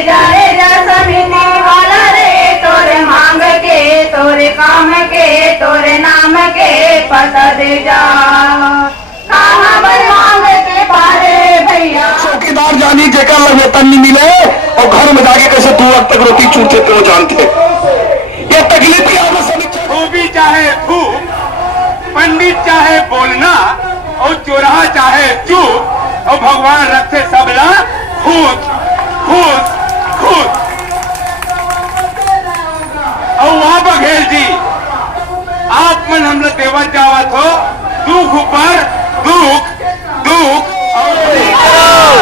जा समिति वाला रे, तोरे मांग के तोरे काम के तोरे नाम के पता दे जा, कहाँ पर मांग के पारे भैया। चौकीदार जानी जेकर लगे वेतन नहीं मिले और घर में जाके कैसे 2 वक्त तक रोटी चूरते थे वो जानते। ये तकलीफ की धोबी चाहे धूप, पंडित चाहे बोलना और चौराहा चाहे चूप, और भगवान रखे सबला खुश खुश खुश। और वहां बघेल जी आप मन हम लोग देवत जावत हो, दुख ऊपर दुख दुख।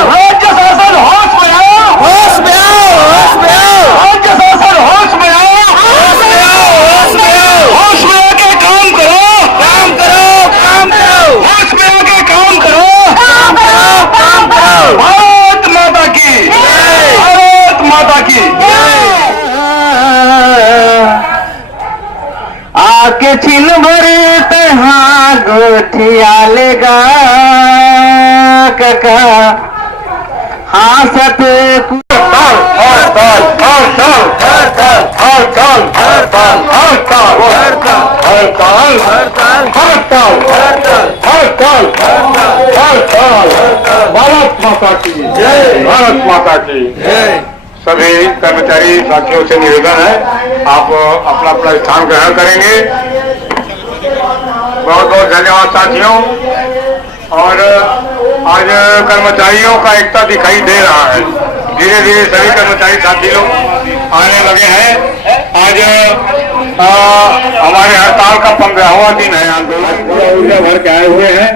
राज्य शासन होश में आओ, होश में आओ, होश में आओ। राज्य शासन होश में आओ, होश में आओ, होश में आओ। होश में आके काम करो, काम करो, काम करो। होश में आके काम करो, काम करो, काम करो। भारत माता की जय, भारत माता की जय। आके छिन भरे तहाँ गोठिया लेगा कका हाँ सते भारत माता की जय, भारत माता की जय। सभी कर्मचारी साथियों से निवेदन है आप अपना अपना स्थान ग्रहण करेंगे। बहुत बहुत धन्यवाद साथियों। और आज कर्मचारियों का एकता दिखाई दे रहा है, धीरे धीरे सभी कर्मचारी साथी लोग आने लगे हैं। आज हमारे हड़ताल का 15वां दिन है आंदोलन। ऊर्जा भर के आए हुए हैं।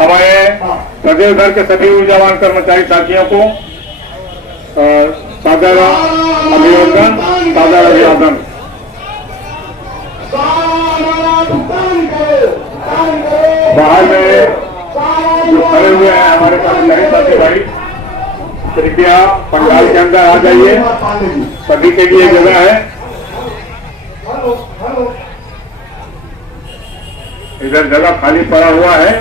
हमारे प्रदेश भर के सभी ऊर्जावान कर्मचारी साथियों को सादर अभिनंदन, सादर अभिवादन। बाहर में जो खड़े हुए हैं हमारे कर्मचारी साथी भाई, कृपया पंडाल के अंदर आ जाइए, सभी के लिए जगह है। इधर जगह खाली पड़ा हुआ है।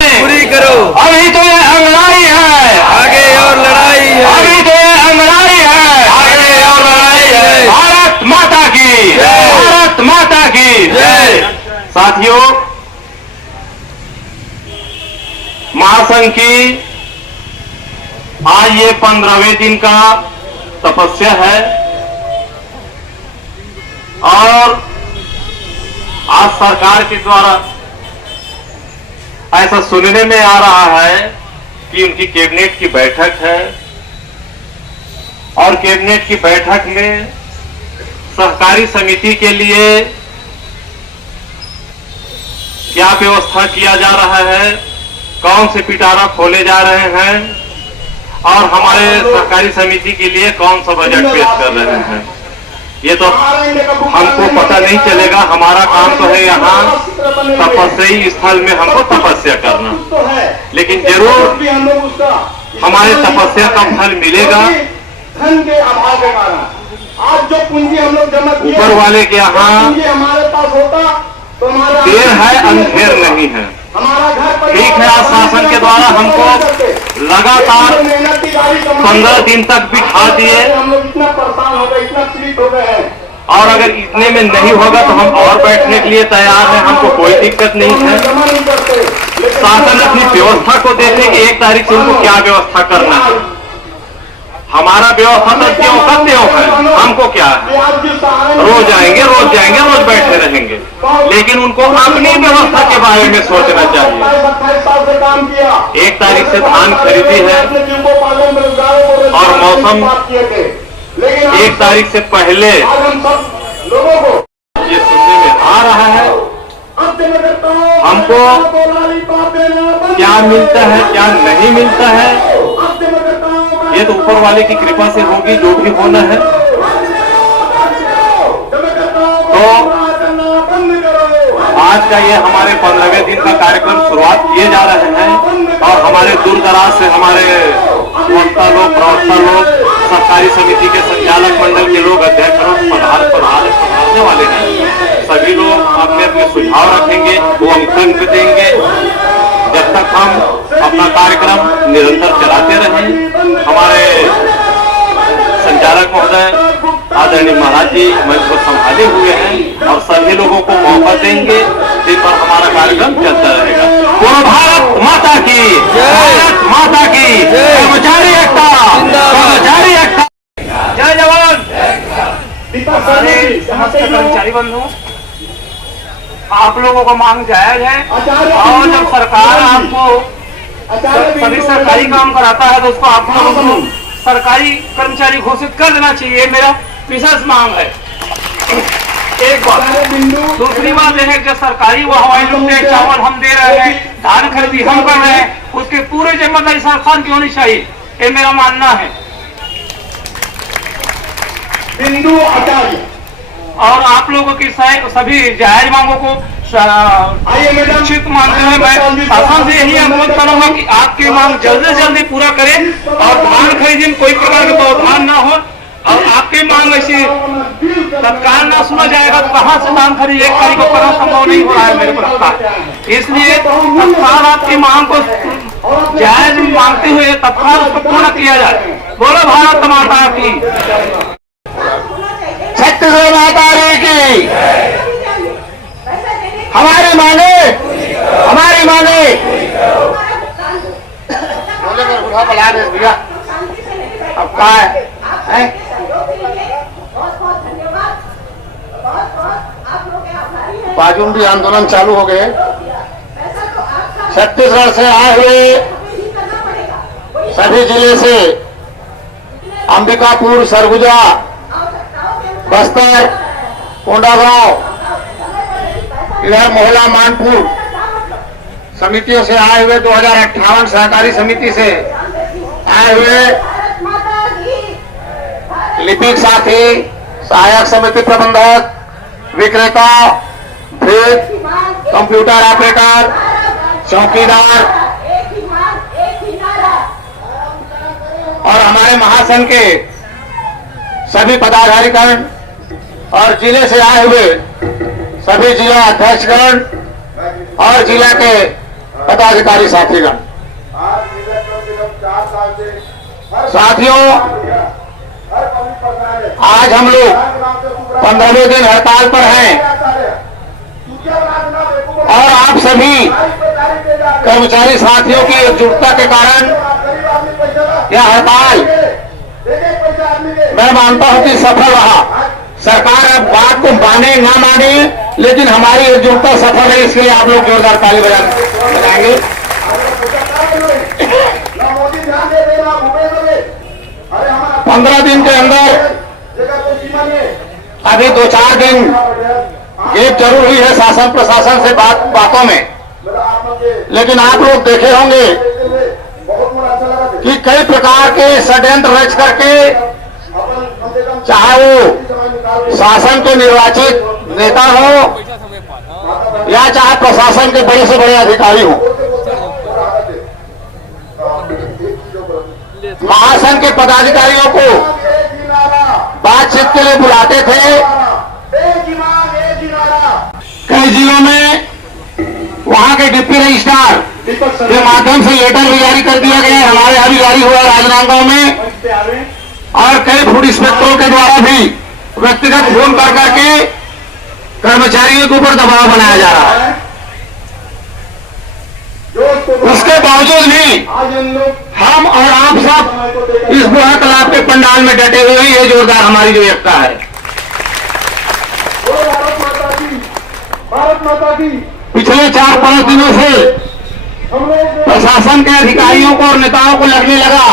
पूरी करो, अभी तो ये लड़ाई है, आगे और लड़ाई है। अभी तो ये लड़ाई है, आगे और लड़ाई है। भारत माता की जय, भारत माता की जय। साथियों, महासंघ की आज ये 15वें दिन का तपस्या है और आज सरकार के द्वारा ऐसा सुनने में आ रहा है कि उनकी कैबिनेट की बैठक है और कैबिनेट की बैठक में सहकारी समिति के लिए क्या व्यवस्था किया जा रहा है, कौन से पिटारा खोले जा रहे हैं और हमारे सहकारी समिति के लिए कौन सा बजट पेश कर रहे हैं, ये तो हमको पता नहीं चलेगा। हमारा काम तो है यहाँ तपस्या स्थल में हमको तपस्या करना, लेकिन जरूर हमारे तपस्या का फल मिलेगा। धन के अभाव के कारण आज जो पूंजी हम लोग जमा किए ऊपर वाले के यहाँ हमारे पास होता तो हमारा देर है अंधेर नहीं है। हमारा घर ठीक है, आज शासन के द्वारा हमको लगातार 15 दिन तक बिठा दिए हम लोग इतना परेशान हो गए, इतना पीड़ित हो गए हैं। और अगर इतने में नहीं होगा तो हम और बैठने के लिए तैयार हैं, हमको कोई दिक्कत नहीं है। शासन अपनी व्यवस्था को देखे कि 1 तारीख से उनको क्या व्यवस्था करना है। हमारा व्यवस्था तो त्यों का त्यों है, हमको क्या है, रोज आएंगे रोज जाएंगे रोज बैठे रहेंगे, लेकिन उनको अपनी व्यवस्था के बारे में सोचना चाहिए। 1 तारीख से धान खरीदी है और मौसम 1 तारीख से पहले ये सुनने में आ रहा है। हमको क्या मिलता है क्या नहीं मिलता है ये तो ऊपर वाले की कृपा से होगी, जो भी होना है। तो आज का ये हमारे 15वें दिन का कार्यक्रम शुरुआत किए जा रहे हैं और हमारे दूर दराज से हमारे वक्ता लोग, प्रवक्ता लोग, सहकारी समिति के संचालक मंडल के लोग, अध्यक्ष लोग पधारने वाले हैं। सभी लोग अपने अपने सुझाव रखेंगे, वो हम अंक देंगे। जब तक हम अपना कार्यक्रम निरंतर चलाते रहें। हमारे संचालक महोदय आदरणीय महाराज जी मंच को संभाले हुए हैं और सभी लोगों को मौका देंगे, जिन पर हमारा कार्यक्रम चलता रहेगा। बोलो भारत माता की, भारत माता की, कर्मचारी एकता, कर्मचारी एकता, जय जवान। समस्त कर्मचारी बंधु, आप लोगों को मांग जायज है और जब सरकार आपको सभी सरकारी काम कराता है तो उसको आप लोगों को सरकारी कर्मचारी घोषित कर देना चाहिए, मेरा विशेष मांग है। एक बात। दूसरी बात यह है कि सरकारी वो हवाई लुटे चावल हम दे रहे हैं, धान खरीदी हम कर रहे हैं, उसके पूरे जिम्मेदारी सरकार की होनी चाहिए, ये मेरा मानना है। बिंदु आचार्य और आप लोगों की सभी जायज मांगों को उचित मानते हुए मैं शासन से यही अनुरोध करूंगा कि आपकी मांग जल्दी से जल्दी पूरा करें और धान खरीदी में कोई प्रकार का व्यवधान ना हो और आपकी मांग ऐसी तत्काल ना सुना जाएगा तो कहां से धान खरीद 1 तारीख को करना संभव नहीं हो रहा है मेरे को लगता है। इसलिए तत्काल आपकी मांग को जायज मांगते हुए तत्काल उसको पूर्ण किया जाए। बोलो भारत माता की, छत्तीसगढ़ माता की। हमारी मांगे भैया अब क्या है? बाजुंडी आंदोलन चालू हो गए। छत्तीसगढ़ से आए हुए सभी जिले से अंबिकापुर, सरगुजा, बस्तर, कोंडागांव, इधर मोहला मानपुर समितियों से आए हुए 2058 सहकारी समिति से आए हुए लिपिक साथी, सहायक समिति प्रबंधक, विक्रेता, फिर कंप्यूटर ऑपरेटर, चौकीदार और हमारे महासंघ के सभी पदाधिकारीगण और जिले से आए हुए सभी जिला अध्यक्षगण और जिला के पदाधिकारी साथीगण। साथियों, आज हम लोग 15वें दिन हड़ताल पर हैं और आप सभी कर्मचारी साथियों की एकजुटता के कारण यह हड़ताल मैं मानता हूं कि सफल रहा। सरकार अब बात को माने ना माने, लेकिन हमारी एकजुटता सफल है, इसके लिए आप लोग जोरदार ताली बजाएंगे। 15 दिन के अंदर अभी 2-4 दिन गेप जरूर हुई है शासन प्रशासन से बातों में, लेकिन आप लोग देखे होंगे कि कई प्रकार के षड्यंत्र रच करके चाहे वो शासन के निर्वाचित नेता हो या चाहे प्रशासन के बड़े से बड़े अधिकारी हो, महासंघ के पदाधिकारियों को बातचीत के लिए बुलाते थे। कई जिलों में वहां के डिप्टी रजिस्ट्रार के माध्यम से लेटर भी जारी कर दिया गया है, हमारे यहाँ भी जारी हुआ राजनांदगांव में, और कई फूड इंस्पेक्टरों के द्वारा भी व्यक्तिगत फोन कर करके कर्मचारियों के ऊपर दबाव बनाया जा रहा है। उसके बावजूद भी हम और आप सब इस बुरा तालाब के पंडाल में डटे हुए हैं। ये जोरदार हमारी जो एकता है। भारत माता की। पिछले 4-5 दिनों से प्रशासन के अधिकारियों को और नेताओं को लगने लगा,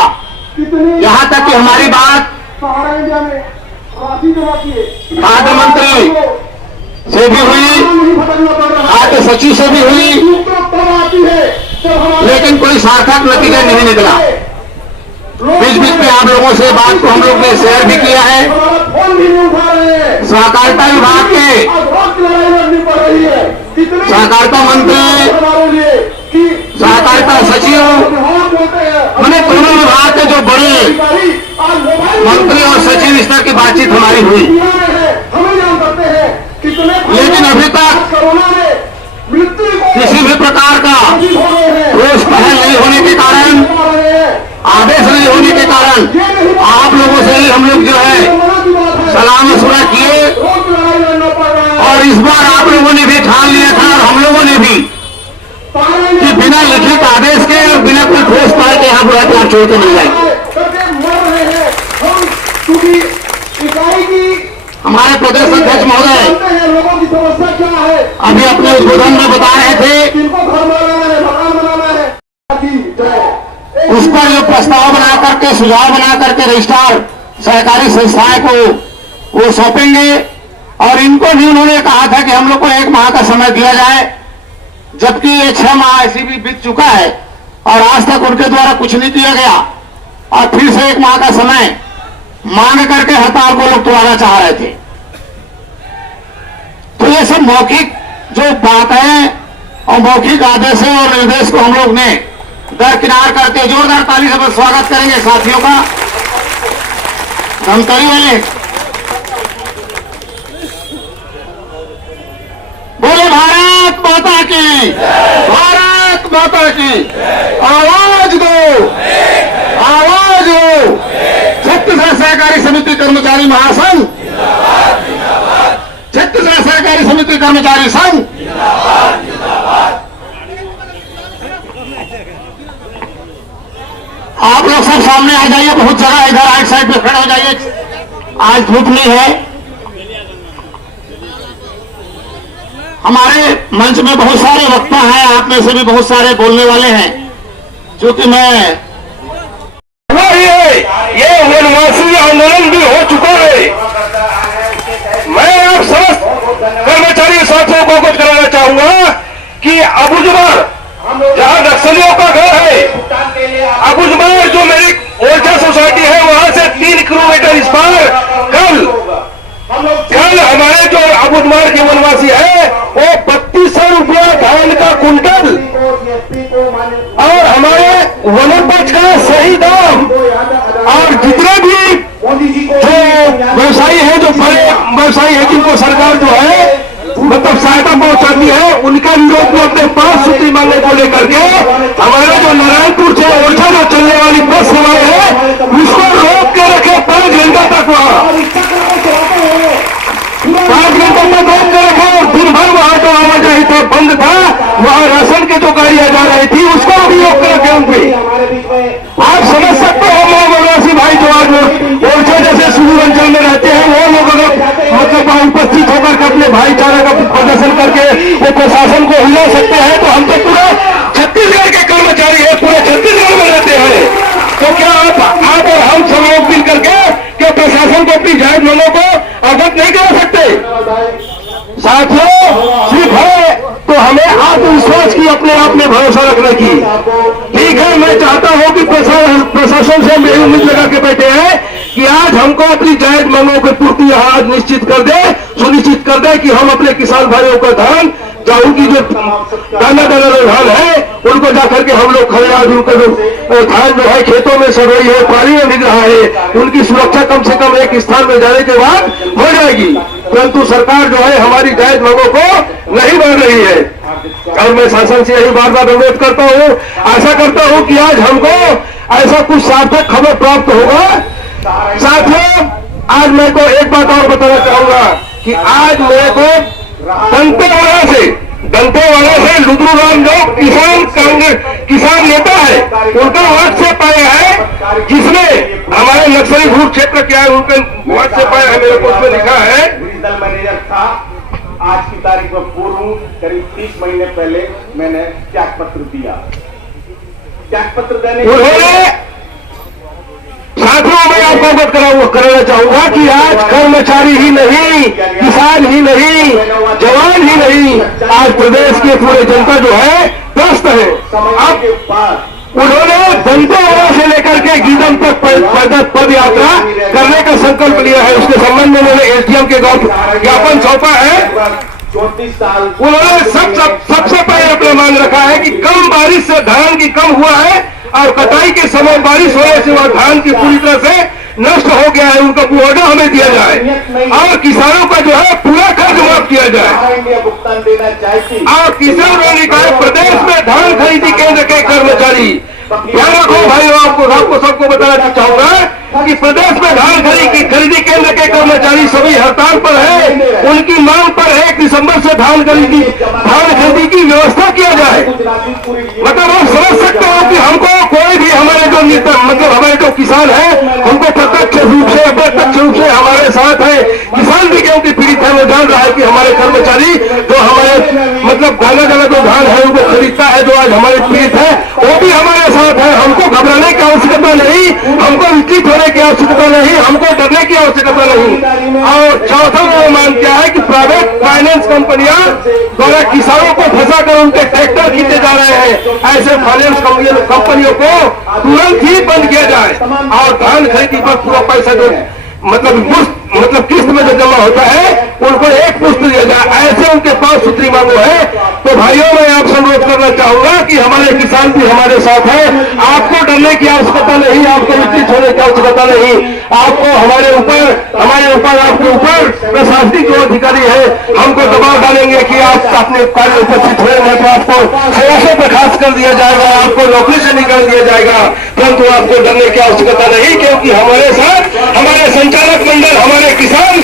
यहां तक कि हमारी बात खाद्य मंत्री से भी हुई, खाद्य सचिव से भी हुई, लेकिन कोई सार्थक नतीजा नहीं निकला। बीच बीच में आप लोगों से बात को हम लोग ने शेयर भी किया है। सहकारिता विभाग के सहकारिता मंत्री, सहकारिता सचिव, मैंने दोनों विभाग के जो बड़े मंत्री और सचिव स्तर की बातचीत हमारी हुई, लेकिन अभी तक किसी भी प्रकार का कारण आप लोगों से ही हम लोग जो है सलाह मशवरा किए, और इस बार आप लोगों ने भी ठान लिया था और हम लोगों ने भी कि बिना लिखित आदेश के और बिना कोई ठोस पाए के यहाँ बुरा प्लान छोड़ के नहीं जाएंगे। हमारे प्रदेश अध्यक्ष महोदय अभी अपने उद्बोधन में बता रहे थे, उस पर जो प्रस्ताव बना करके, सुझाव बना करके रजिस्ट्रार सहकारी संस्थाएं को वो सौंपेंगे, और इनको भी उन्होंने कहा था कि हम लोग को 1 माह का समय दिया जाए, जबकि ये 6 माह ऐसी भी बीत चुका है और आज तक उनके द्वारा कुछ नहीं किया गया, और फिर से 1 माह का समय मांग करके हड़ताल को लोग तोड़ना चाह रहे थे। तो ये सब मौखिक जो बात है और मौखिक आदेश और निर्देश को हम लोग ने दरकिनार करके जोरदार ताली से स्वागत करेंगे साथियों का। धमतरी वाले बोले भारत माता की, भारत माता की, आवाज दो, आवाज दो। छत्तीसगढ़ सहकारी समिति कर्मचारी महासंघ, छत्तीसगढ़ सहकारी समिति कर्मचारी संघ, आप लोग सब सामने आ जाइए, बहुत जगह इधर राइट साइड पे खड़े हो जाइए, आज धूप नहीं है। हमारे मंच में बहुत सारे वक्ता हैं, आप में से भी बहुत सारे बोलने वाले हैं, जो कि मैं ये वनवासी आंदोलन भी हो चुका है। मैं आप समस्त कर्मचारी साथियों को अवगत कराना चाहूंगा कि अबुजमार जहां नक्सलियों का घर है, अबुजमार जो मेरी ओरछा सोसाइटी है वहां से 3 किलोमीटर इस पार कल हमारे जो अबुजमार के वनवासी है वो 3200 रुपया धान का कुंटल और हमारे वनोपज का सही दाम, और जितने भी जो व्यवसायी है, जो बड़े व्यवसायी है जिनको सरकार जो है मतलब सहायता पहुंचाती है, उनका विरोध में अपने 5 सूत्री मांगने को लेकर के हमारे जो नारायणपुर से ओरछा जो चलने वाली बस सेवाएं है उसको रोक के रखे 5 घंटे तक, वहां 5 घंटे तक रोक के रखे, और दिन भर वहां जो आवाजाही था बंद था, वहां राशन की जो गाड़ियां जा रही थी उसको भी रोक के रखे उनकी। आप समझ सकते हो वनवासी भाई जो आज ओरछा जैसे सुदूर अंचल में रहते हैं, वो लोग अगर मतलब उपस्थित होकर अपने भाईचारा का प्रदर्शन करके वो प्रशासन को हिला सकते हैं, तो हम तो पूरा छत्तीसगढ़ के कर्मचारी है, पूरे छत्तीसगढ़ में रहते हैं, तो क्या आप और हम सब लोग मिल करके क्या प्रशासन को अपनी जायज मांगों को अवगत नहीं करा सकते? साथियों, सिर्फ है तो हमें आत्मविश्वास की, अपने आप में भरोसा रखने की। ठीक है, मैं चाहता हूं कि प्रशासन से मेरी उम्मीद लगा के बैठे हैं कि आज हमको अपनी जायज मांगों की पूर्ति यहाँ आज निश्चित कर दे, सुनिश्चित कर दे कि हम अपने किसान भाइयों का धान, चाहे उनकी जो दाना धान है उनको जाकर के हम लोग खड़े, आज उनका जो धान जो है खेतों में सड़ रही है, पानी में भीग रहा है, उनकी सुरक्षा कम से कम एक स्थान में जाने के बाद हो जाएगी। परंतु सरकार जो है हमारी जायज मांगों को नहीं मान रही है, और मैं शासन से यही बार बार अनुरोध करता हूँ, आशा करता हूँ कि आज हमको ऐसा कुछ सार्थक खबर प्राप्त होगा। साथियों, आज मैं को एक बात और बताना चाहूंगा कि आज मेरे को दंतेवाड़ा से लुद्रुराम जो किसान नेता है उनका व्हाट्सएप आया है, जिसमें हमारे नक्सली भूख क्षेत्र क्या है उनका व्हाट्सएप आया है, मेरे को उसमें लिखा है। रीजनल मैनेजर था, आज की तारीख में पूर्व करीब 30 महीने पहले मैंने त्याग पत्र दिया। त्याग पत्र देने उन्होंने साथियों, मैं आपको अवगत कराना चाहूंगा कि आज कर्मचारी ही नहीं, किसान ही नहीं, जवान ही नहीं, आज प्रदेश की पूरी जनता जो है त्रस्त है। अब उन्होंने दंतेवाड़ा से लेकर के गीदम तक पद यात्रा करने का संकल्प लिया है। उसके संबंध में उन्होंने एसडीएम के ज्ञापन सौंपा है। 34 साल उन्होंने सबसे पहले अपना मांग रखा है कि कम बारिश से धान की कम हुआ है, और कटाई के समय बारिश होने से वह धान की पूरी तरह से नष्ट हो गया है, उनका मुआवजा हमें दिया जाए, और किसानों का जो है पूरा कर्ज माफ किया जाए। इंडिया भुगतान देना चाहती और किसान ने कहा प्रदेश में धान खरीदी केंद्र के कर्मचारी ध्यान रखो भाई, आपको सबको बताना चाहूंगा कि प्रदेश में धान खरीदी केंद्र के कर्मचारी सभी हड़ताल पर है। उनकी मांग पर 1 दिसंबर से धान खरीदी की व्यवस्था किया जाए। मतलब आप समझ सकते हो कि हमको कोई भी हमारे जो मतलब हमारे जो किसान है, हमको प्रत्यक्ष रूप से अप्रत्यक्ष रूप से हमारे साथ है। किसान भी क्योंकि पीड़ित है, वो जान रहा है कि हमारे कर्मचारी जो हमारे मतलब गाना गाना जो धान है उनको खरीदता है, जो आज हमारे पीड़ित है, वो भी हमारे साथ है। हमको घबराने की आवश्यकता नहीं, हमको विचलित होने की आवश्यकता नहीं, हमको डरने की आवश्यकता नहीं। और चौथा अनुमान क्या है कि प्राइवेट फाइनेंस कंपनियां द्वारा किसानों को फंसाकर उनके ट्रैक्टर खींचे जा रहे हैं। ऐसे फाइनेंस कंपनियों को तुरंत ही बंद किया जाए और धान खरीदी पर पूरा पैसा जो मतलब किस्त में जो जमा होता है उनको एक पुस्त दिया जाए। ऐसे उनके पास सूत्री मांगो है। तो भाइयों, मैं आपसे अनुरोध करना चाहूंगा कि हमारे किसान भी हमारे साथ है। आपको डरने की आवश्यकता नहीं, आपको विचलित होने की आवश्यकता नहीं। आपको हमारे ऊपर आपके ऊपर प्रशासनिक जो अधिकारी है हमको दबाव डालेंगे कि आप अपने कार्य उपस्थित हुए हैं तो आपको सेवा से बर्खास्त कर दिया जाएगा, आपको नौकरी से निकाल दिया जाएगा। परंतु आपको डरने की आवश्यकता नहीं, क्योंकि हमारे साथ हमारे संचालक मंडल, हमारे किसान,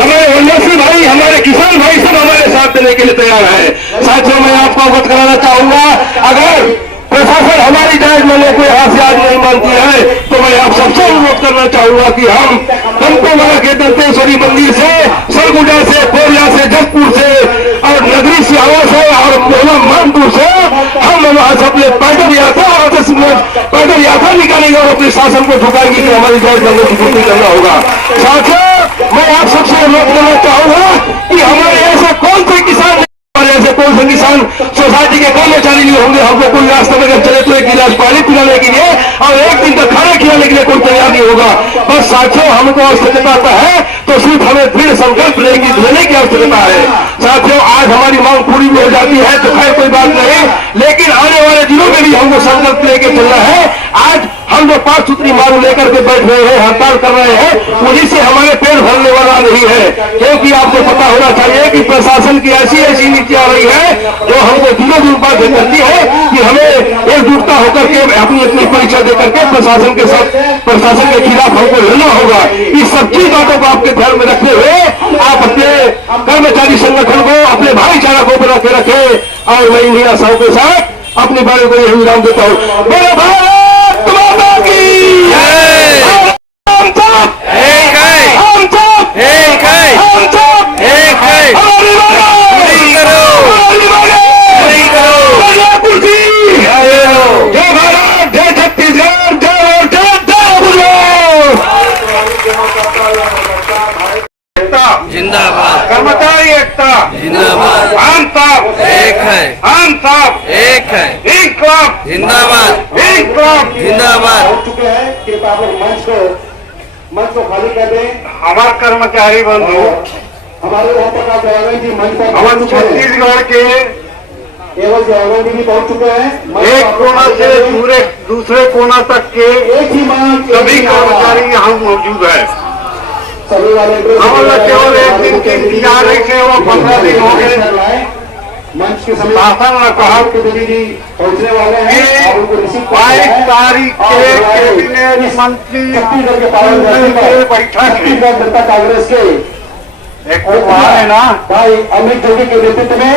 हमारे वनवासी भाई, हमारे किसान भाई सब हमारे साथ देने के लिए तैयार है। साथियों, मैं आपको अवगत कराना चाहूंगा, अगर प्रशासन हमारी जायज मांगों को यहाँ से आज नहीं मानती है तो मैं आप सबसे अनुरोध करना चाहूंगा कि हमको वहां के दंतेश्वरी मंदिर से, सरगुजा से, कोरिया से, जसपुर से और नगरी सिहावा से और मोहला मानपुर से हम वहां से अपने पैदल यात्रा निकालेंगे और अपने शासन को झुकाएंगे कि हमारी जायज मांगों की पूर्ति करना होगा। साथियों, मैं आप सबसे अनुरोध करना चाहूंगा कि हमारे ऐसे कौन से किसान ऐसे कौन से किसान सोसाइटी के कर्मचारी नहीं होंगे, हमको कोई रास्ते में चले तो एक गिलास पानी पिलाने के लिए और एक दिन तक खाना खिलाने के लिए कोई तैयार नहीं होगा। बस साथियों, हमको आवश्यकता है तो सिर्फ हमें दृढ़ संकल्प लेने की आवश्यकता है। साथियों, आज हमारी मांग पूरी भी हो जाती है तो खैर कोई बात नहीं, लेकिन आने वाले दिनों में भी हमको संकल्प लेके चलना है। आज हम जो 5 सूत्री मांग लेकर के बैठ रहे हैं, हड़ताल कर रहे हैं, उन्हीं से हमारे पेट भरने वाला नहीं है। क्योंकि आपको पता होना चाहिए कि प्रशासन की ऐसी नीति आ रही है जो हमको दिनों दिन बात करती है कि हमें एकजुटता होकर के अपनी परीक्षा देकर के प्रशासन के खिलाफ हमको लड़ना होगा। इस सब चीज बातों को आपके ध्यान में रखते हुए आप अपने कर्मचारी संगठन को, अपने भाईचारा को बना के रखें और मैं इन्हीं आशाओं के साथ अपनी बारी को यही विराम देता हूँ। मेरे भारत माता की जय। हम सब एक है, हम सब एक है, हम सब एक है। हमारी पूरी करो, पूरी करो। जय हो। जय भारत, जय छत्तीसगढ़, जय जिंदाबाद, कर्मचारी एकता जिंदाबाद। हम सब एक है, हम सब एक है। इंकलाब जिंदाबाद, इंकलाब जिंदाबाद। हो चुके हैं। कृपया आप मंच को खाली कर दें। हमारे कर्मचारी बंधु हमारे वहाँ पर आप जवागन जी मंच पर हमारे पहुंच चुके हैं। छत्तीसगढ़ के एवं जवागन जी भी पहुंच चुके हैं। मंच एक पर कोना से दूसरे कोना तक के एक ही मांग, सभी कर्मचारी यहाँ मौजूद है। सभी वाले हमारा केवल एक दिन की इंतजार है कि वो 15 दिन हो गए। मंच के सभी शासन ने कहा जी पहुंचने वाले हैं और उनको रिसीव कर 22 तारीख के कैबिनेट मंत्री छत्तीसगढ़ के पालन के बैठक है। छत्तीसगढ़ जनता कांग्रेस के एक तो वहाँ है ना भाई अमित जोगी के नेतृत्व में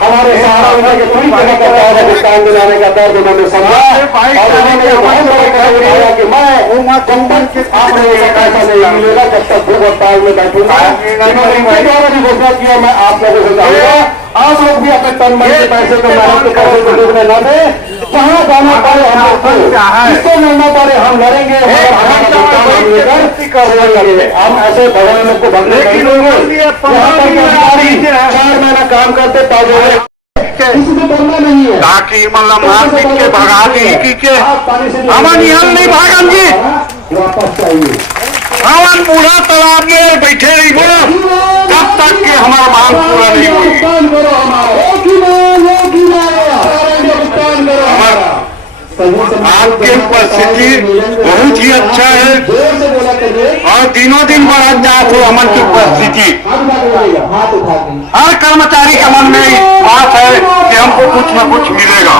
हमारे सहारा विभाग के पूरी तरह का भुगतान दिलाने का दर्द उन्होंने समझा और उन्होंने बहुत बड़ा कदम उठाया कि मैं जब तक आपने पैसा नहीं मिलेगा जब तक भूख हड़ताल में बैठूंगा। इन्होंने इनके द्वारा भी घोषणा किया। मैं आप लोगों से चाहूंगा आप लोग भी अपने तन मन के पैसे को, मेहनत के पैसे को डूबने न दें। जहाँ जाना पड़े हम लोग जिसको मिलना पड़े हम लड़ेंगे, हम ऐसे भगवान को भगने चार महीना काम करते पाए किसी को डरना नहीं है। ताकि मतलब मार पीट के भगा दी के अमन यहाँ नहीं भागन जी, वापस चाहिए। अमन पूरा तालाब में बैठे रही तब तक के हमारा मांग पूरा नहीं हुई। भुगतान करो हमारा, एक ही मांग, एक ही मांग, भुगतान करो हमारा। आपकी उपस्थिति बहुत ही अच्छा है और दिनों दिन बढ़ जाए तो अमन की उपस्थिति हाथ उठा दें। हर कर्मचारी के मन में बात है कि हमको कुछ न कुछ मिलेगा।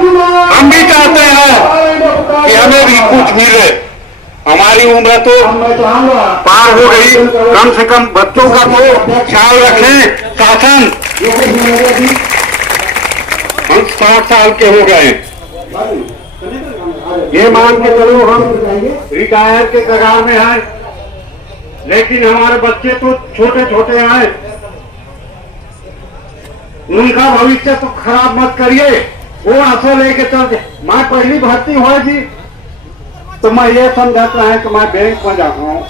हम भी चाहते हैं कि हमें भी कुछ मिले। हमारी उम्र तो पार हो गई, कम से कम बच्चों का तो ख्याल रखें शासन। हम 60 साल के हो गए, ये मान के चलो हम रिटायर के कगार में हैं, लेकिन हमारे बच्चे तो छोटे छोटे हैं, उनका भविष्य तो खराब मत करिए। वो आशा लेके चल, मैं पहली भर्ती होगी तो मैं ये समझाता है कि मैं बैंक में जाता हूँ,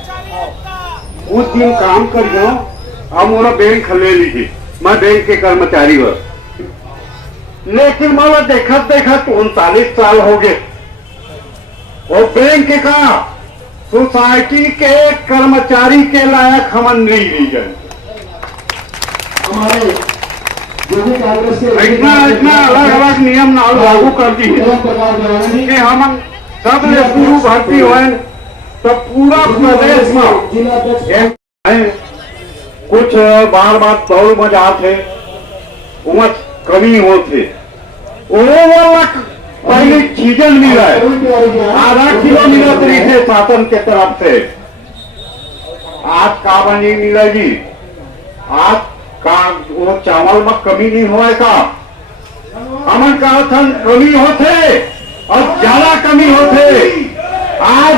उस दिन काम करियो, अब मोरा बैंक ले लीजिए, मैं बैंक के कर्मचारी हूँ। लेकिन मैं देखत देखत 39 साल हो गए और बैंक का सोसाइटी के कर्मचारी के लायक हम नहीं लीजिए। हमारे जो भी कांग्रेस के इतना अलग अलग नियम लागू कर दिए कि हम सब ने शुरू भर्ती हुए तो पूरा प्रदेश में कुछ बार बार तौल मजा थे, उमर कमी होते, वो वाला पहले चीजन मिला है, आधा किलो मिला थे शासन के तरफ से। आज का बनी मिलेगी, आज का वो चावल में कमी नहीं होएगा, हमन का कमी होते और ज्यादा कमी होते। आज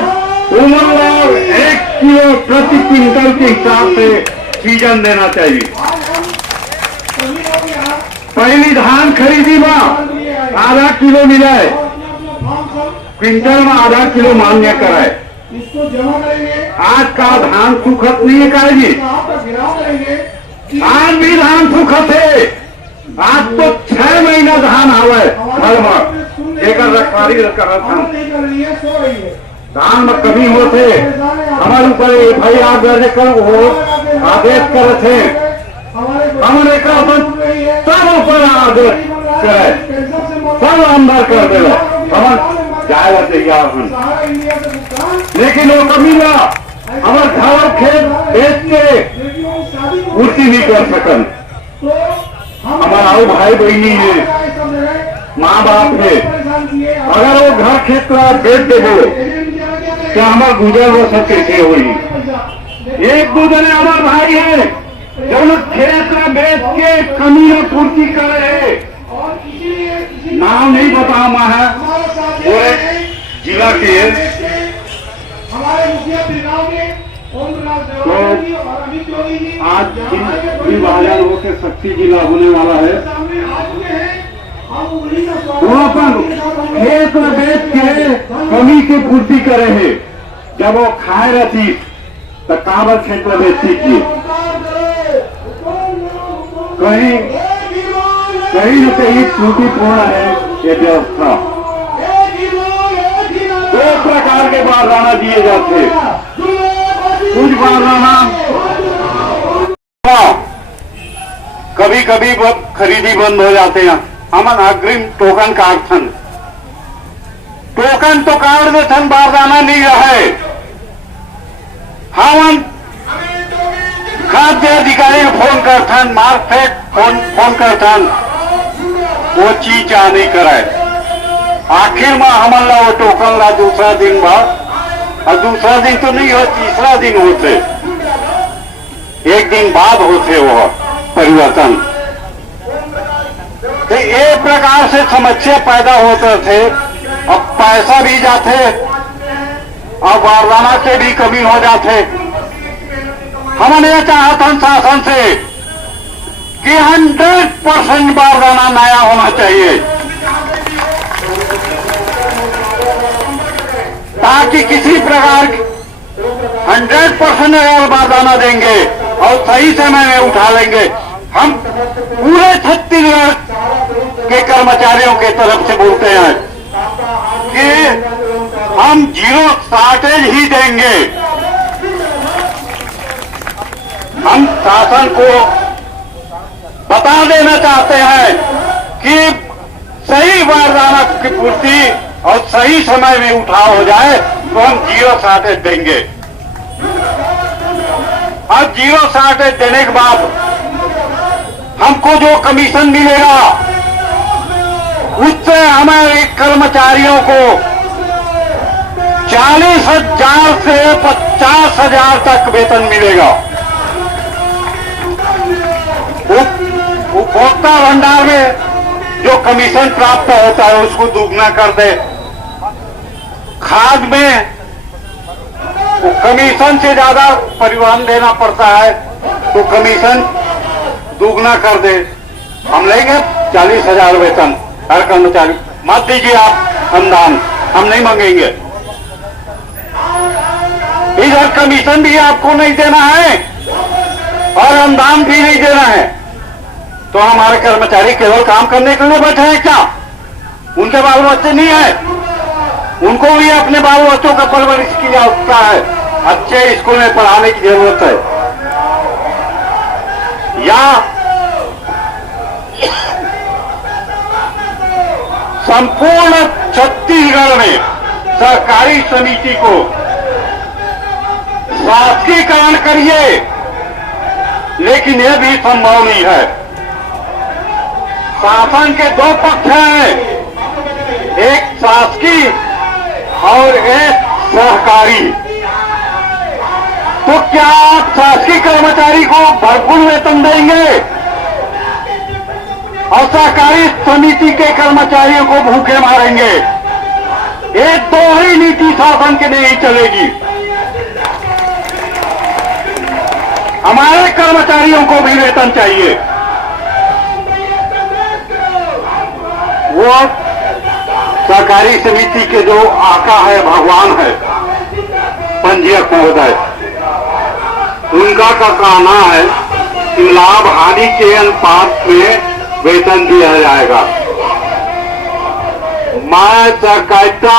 उम्र 1 किलो प्रति क्विंटल के हिसाब से सीजन देना चाहिए। पहली धान खरीदी में आधा किलो मिला है, क्विंटल में आधा किलो मान्य कराए। इसको जमा करेंगे, आज का धान सुखत नहीं है काजी, आज भी धान सुखत है। आज तो 6 महीना धान आवे घर में, एक रखवारी करा था, धान में कमी होते हमारे ऊपर FIR दर्ज कर हो आदेश कर थे, हमारे का सब ऊपर आदेश करे, सब अंदर कर दे, हम जाए तैयार हैं। लेकिन वो कमी ना हमारे घर खेत बेच के पूर्ति नहीं कर सकन। हमारा आओ भाई बहनी है, माँ बाप है, अगर वो घर खेत का बेच देवो क्या हमारा गुजर हो सके कैसे हुई। एक दो जने हमारे भाई है जब लोग खेत का बेच के कमी में पूर्ति कर रहे हैं, नाम नहीं बताओ मैं है, वो जिला के हमारे मुखिया चुनाव में तो आज विभाजन होकर शक्ति जिला होने वाला है। वो अपन खेत में बेच के कमी की पूर्ति करे है, जब वो खाए रहती तो काबर खेत में बेचती थी। कहीं कहीं न कहीं त्रुटिपूर्ण है ये व्यवस्था। 2 प्रकार के बारदाना दिए जाते, कुछ बारदाना कभी कभी खरीदी बंद हो जाते हैं, हमन अग्रिम टोकन काटथन, टोकन तो काट देथन, बारदाना नहीं रहे। हमन खाद्य अधिकारी को फोन करथन, मार्केट फोन करथन, वो चीज आ नहीं कराए। आखिर में हमन ला वो टोकन ला दूसरा दिन बाद, और दूसरा दिन तो नहीं हो, तीसरा दिन होते, 1 दिन बाद होते वो परिवर्तन। तो एक प्रकार से समस्या पैदा होते थे, अब पैसा भी जाते और बारदाना से भी कमी हो जाते। हमने ये चाहते हैं शासन से कि 100% बारदाना नया होना चाहिए, ताकि किसी प्रकार 100% अगर बारदाना देंगे और सही समय में उठा लेंगे, हम पूरे छत्तीसगढ़ के कर्मचारियों के तरफ से बोलते हैं कि हम 0 शॉर्टेज ही देंगे। हम शासन को बता देना चाहते हैं कि सही बारदाना की पूर्ति और सही समय में उठाव हो जाए तो हम 0 शॉर्टेज देंगे। और 0 शॉर्टेज देने के बाद हमको जो कमीशन मिलेगा उससे हमारे कर्मचारियों को 40,000 से 50,000 तक वेतन मिलेगा। उपभोक्ता भंडार में जो कमीशन प्राप्त होता है उसको दुगना कर दे। खाद में कमीशन से ज्यादा परिवहन देना पड़ता है तो कमीशन दुगना कर दे। हम लेंगे 40,000 वेतन हर कर्मचारी। मत दीजिए आप अनुदान, हम नहीं मांगेंगे। इधर कमीशन भी आपको नहीं देना है और अनुदान भी नहीं देना है, तो हमारे कर्मचारी केवल काम करने के लिए बैठे हैं क्या? उनके बाल बच्चे नहीं है? उनको भी अपने बाल बच्चों का परवरिश की आवश्यकता है, अच्छे स्कूल में पढ़ाने की जरूरत है। या संपूर्ण छत्तीसगढ़ में सहकारी समिति को शासकीकरण करिए, लेकिन यह भी संभव नहीं है। शासन के दो पक्ष हैं, एक शासकीय और एक सहकारी। तो क्या आप शासकीय कर्मचारी को भरपूर वेतन देंगे और सहकारी समिति के कर्मचारियों को भूखे मारेंगे? ये दो ही नीति शासन के नहीं चलेगी। हमारे कर्मचारियों को भी वेतन चाहिए। वो सहकारी समिति के जो आका है, भगवान है, पंजीयक महोदय, उनका का कहना है कि लाभ हानि के अनुपात में वेतन दिया जाएगा। मैं सहकारिता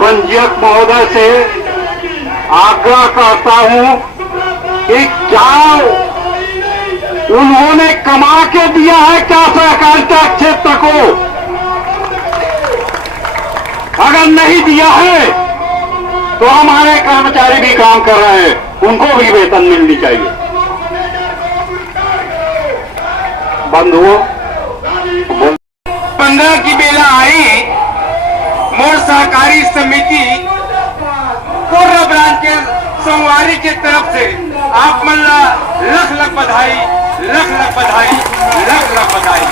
पंजीयक महोदय से आग्रह करता हूं कि क्या उन्होंने कमा के दिया है क्या सहकारिता क्षेत्र को? अगर नहीं दिया है तो हमारे कर्मचारी भी काम कर रहे हैं, उनको भी वेतन मिलनी चाहिए। बंधुओं, 15 की बेला आई मोर सहकारी समिति कोर्रा ब्रांच के संगवारी के तरफ से आप मन ला लख लख बधाई, लख लख बधाई, लख लख बधाई।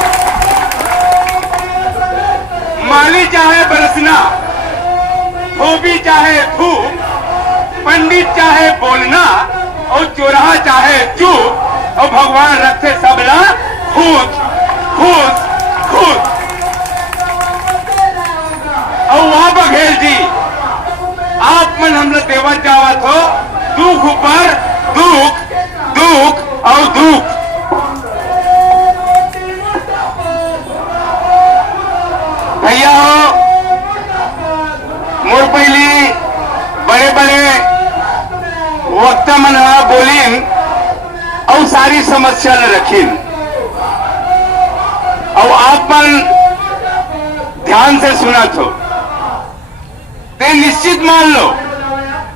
माली चाहे बरसना, धोबी चाहे धूप, पंडित चाहे बोलना और चौराहा चाहे चूप, और भगवान रखे सबला खुश खुश खुश। और वहां बघेल जी आप मन हम लोग देवत जावत हो, दुख ऊपर दुख, दुख और दुख। भैया हो मोर पहली बड़े बड़े वक्ता मन बोलीन और सारी समस्या न रखीन, और आप मन ध्यान से सुनत हो ते निश्चित मान लो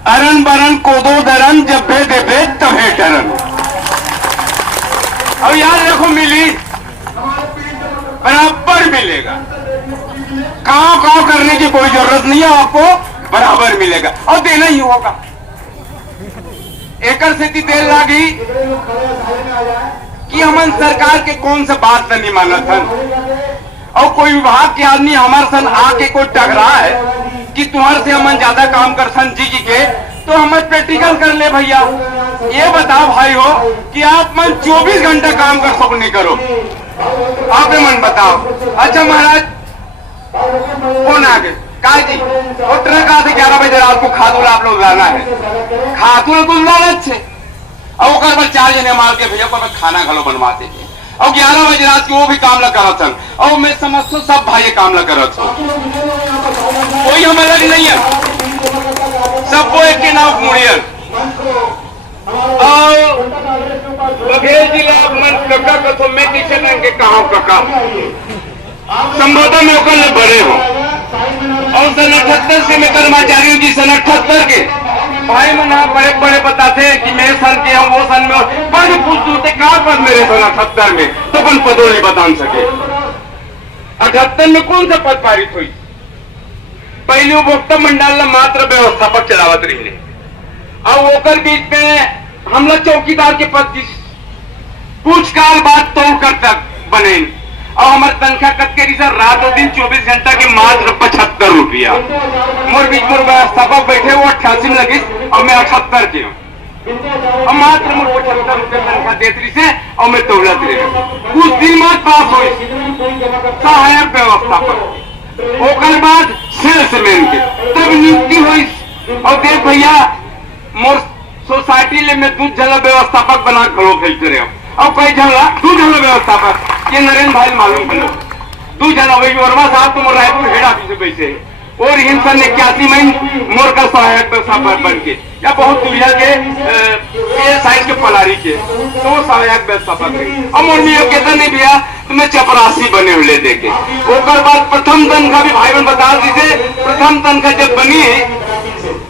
अरन बरन कोदो दरन जब भे देबे तभे डरन। और याद रखो मिली बराबर मिलेगा, काम करने की कोई जरूरत नहीं है, आपको बराबर मिलेगा और देना ही होगा। एकर से देर लागी कि हमन सरकार के कौन सा बात नहीं मानत हन, और कोई विभाग के आदमी हमारे सन आके कोई टकरा है कि तुम्हारे से हमन ज्यादा काम कर सन जी के, तो हम प्रैक्टिकल कर ले। भैया ये बताओ भाई हो कि आप मन 24 घंटा काम कर सको नहीं करो, आप मन बताओ। अच्छा महाराज फोन आ गए का जी, वो ट्रक आते 11 बजे रात को खातून आप लोग लाना है, खातून कुछ लालच है और ओकर पर 4 जने मार के भैया पर खाना घलो बनवाते थे, और 11 बजे रात की वो भी काम लग करत हन, और मैं समझता सब भाई काम लग करत हो, कोई हम अलग नहीं है, सबको एक के नाम मुड़ियन। और बघेल जिला मन कक्का कथो मैं किशन के कहा कक्का संबोधन में ओकर बड़े हो, और सन 78 से मैं कर्मचारियों की सन 78 के भाई मना बड़े बड़े बताते हैं कि मैं सन के हम वो सन में बड़े पूछते कहा पर मेरे सन 78 में तो कौन पदों नहीं बता सके। 78 में कौन सा पद पारित हुई? पहले उपभोक्ता मंडल मात्र व्यवस्थापक चलावत रही, और ओकर बीच में हमला चौकीदार के पद दी। कुछ काल बाद तोड़कर तक बने, और हमारे तनख्वाह कट के सर रात और दिन 24 घंटा के मात्र 75 रुपया। मोर बीच में व्यवस्थापक बैठे वो 88 में लगी और मैं 78 के हूँ, और मात्र मोर 75 रुपया तनख्वाह देती से और मैं तोड़त रहे। कुछ दिन बाद पास हुई सहायक व्यवस्थापक, ओकर बाद सेल्समैन के, तब नियुक्ति हुई। और देख भैया मोर सोसाइटी ले में दूध झला व्यवस्थापक बना खड़ो खेलते रहे, और कई झला दूध झला व्यवस्थापक ये नरेंद्र भाई मालूम कर लो। दूध झला वही वर्मा साहब तो मोर रायपुर हेड ऑफिस से बैठे, और हिंसा ने 81 में मोर का सहायक व्यवस्थापक बन के, या बहुत दुनिया के साइज के पलारी के तो वो सहायक व्यवस्थापक रही। और मोर में योग्यता नहीं भैया तो मैं चपरासी बने हुए देखे। ओकर बाद प्रथम तनख्वाह भी भाई बहन बता दीजिए, प्रथम तनख्वाह जब बनी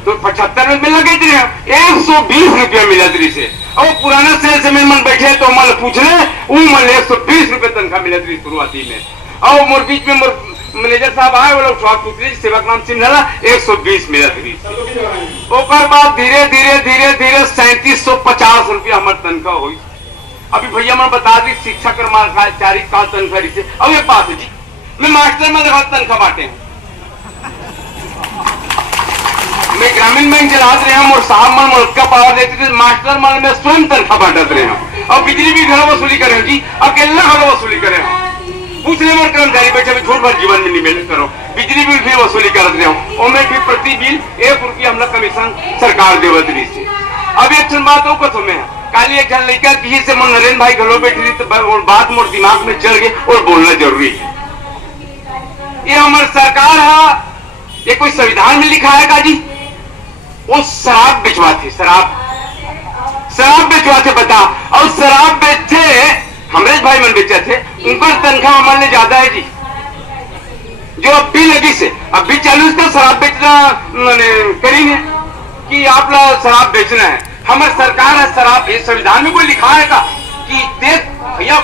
तो 75 में लगे थे, 120 रुपया मिला थी से। और पुराना सेल्समैन मन बैठे तो मन पूछ रहे वो मन 120 रुपये तनख्वाह मिला थी शुरुआती में। और मोर बीच में मोर मैनेजर साहब आए, वो लोग पुत्री सेवक नाम चिन्हला 120 मिला थी। ओकर बाद धीरे धीरे धीरे धीरे 3750 रुपया हमारे तनख्वाह हुई। अभी भैया मैं बता दी शिक्षा कर्मचारी का तनख्वाह से। अब एक बात है जी, मैं मास्टर में लगा तनख्वाह बांटे हैं, मैं ग्रामीण बैंक चला रहे हैं और साहब मन मुल्क का पावर देते थे, मास्टर मन में स्वयं तनख्वाह बांटते रहे हैं। और बिजली भी घर वसूली करें जी, अकेला घर वसूली करें, पूछ रहे मोर कर्मचारी बैठे भी छोड़ भर जीवन में निवेदन करो, बिजली बिल भी वसूली करते रहे हूँ, और मैं भी प्रति बिल 1 रुपया हमला कमीशन सरकार देवत रही से। अब एक बात वो कथो में काली एक जन लड़का किसी से मोर नरेंद्र भाई घरों बैठी थी, तो बात मोर दिमाग में चढ़ गई और बोलना जरूरी है। ये हमारी सरकार है, ये कोई संविधान में लिखा है का जी? वो शराब बेचवाते, शराब बेचवाते बता, और शराब बेचे हमरेश भाई मन बेचे थे, उनका तनख्वाह हमारे ज्यादा है जी। जो अब भी लगी से अब भी चालू तो शराब बेचना करेंगे कि आप लोग शराब बेचना है, हमारी सरकार है शराब। ये संविधान में कोई लिखा है का कि देख भैया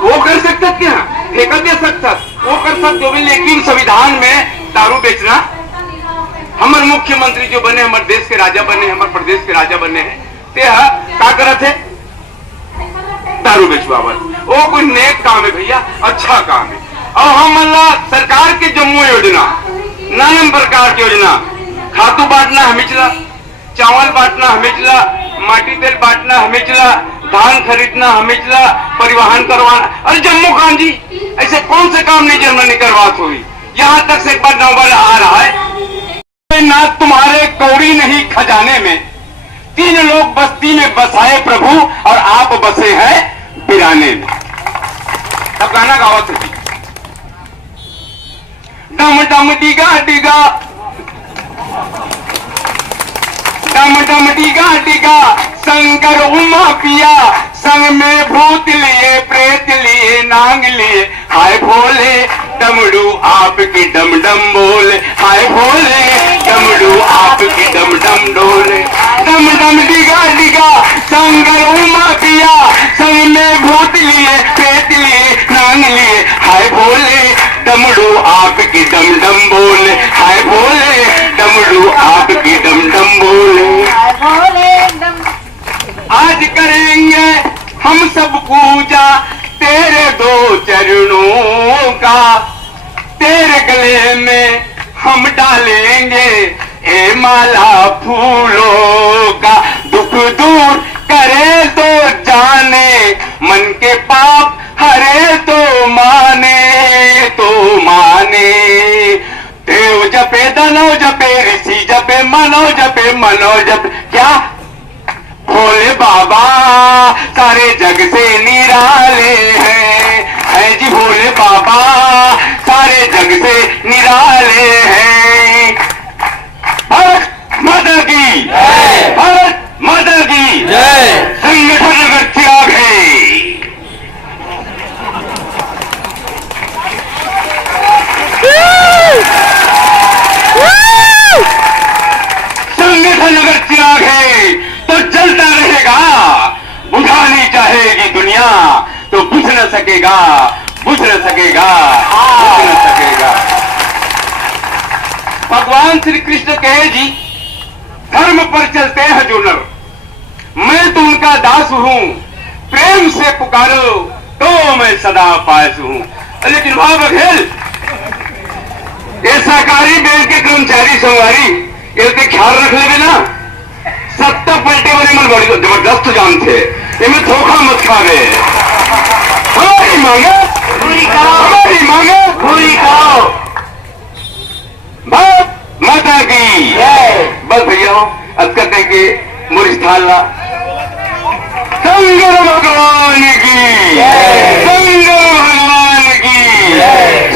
वो कर सकता क्या, ठेका दे सकता वो कर सकते, लेकिन संविधान में दारू बेचना, हमारे मुख्यमंत्री जो बने हमारे देश के राजा बने, हमारे प्रदेश के राजा बने हैं, ते क्या करत है दारू बेचवावत। वो कोई नेक काम है भैया, अच्छा काम है। और हम सरकार के जम्मू योजना, नाना प्रकार की योजना, खातू बांटना हमें चला, चावल बांटना हमें चला, माटी तेल बांटना हमें चला, धान खरीदना हमें चला, परिवहन करवाना। अरे जम्मू खान जी ऐसे कौन से काम नहीं जन्म नहीं करवात हुई, यहाँ तक से एक बार नंबर आ रहा है ना तुम्हारे कौड़ी नहीं खजाने में, 3 लोग बस्ती में बसाए प्रभु और आप बसे हैं बिराने में। तब गाना गावत थी, डम डम डिगा डिगा, डम डम डिगा डिगा, शंकर उमा पिया, संग में भूत लिए प्रेत लिए नांग लिए, हाय भोले डमरू आपकी डम डम बोले, हाय भोले डमरू आपकी डम डम डोले। डम डम डिगा डिगा, शंकर उमा पिया, संग में भूत लिए प्रेत लिए नांग लिए, हाय भोले डमरू आपकी डम डम बोले, हाय भोले डमरू आपकी डम डम बोले। आज करेंगे हम सब पूजा तेरे 2 चरणों का, तेरे गले में हम डालेंगे ए माला फूलों का, दुख दूर करे तो जाने, मन के पाप हरे तो माने देव जपे दानव जपे ऋषि जपे मनो जपे क्या भोले बाबा सारे जग से निराले हैं जी, भोले बाबा सारे जग से निराले हैं। भारत माता की जय, भारत माता की जय। संगठन अगर त्याग है, संगठन अगर त्याग है तो जलता रहेगा, बुझानी चाहेगी दुनिया तो बुझ न सकेगा, बुझ न सकेगा, बुझ न सकेगा। भगवान श्री कृष्ण कहे जी, धर्म पर चलते हैं जो नर, मैं तो उनका दास हूं, प्रेम से पुकारो तो मैं सदा पास हूं। लेकिन वहां बघेल ये सरकारी बैंक के कर्मचारी संगवारी इसके ख्याल रख ले ना, सत्ता पलटे वाले मन बड़ी जबरदस्त जान थे, इनमें धोखा मत खावे। हमारी मांगे पूरी करो, हमारी मांगे पूरी करो। भारत माता की बस भैया अक्कर कह के मुरिस्थान ला। शंकर भगवान की, शंकर भगवान की।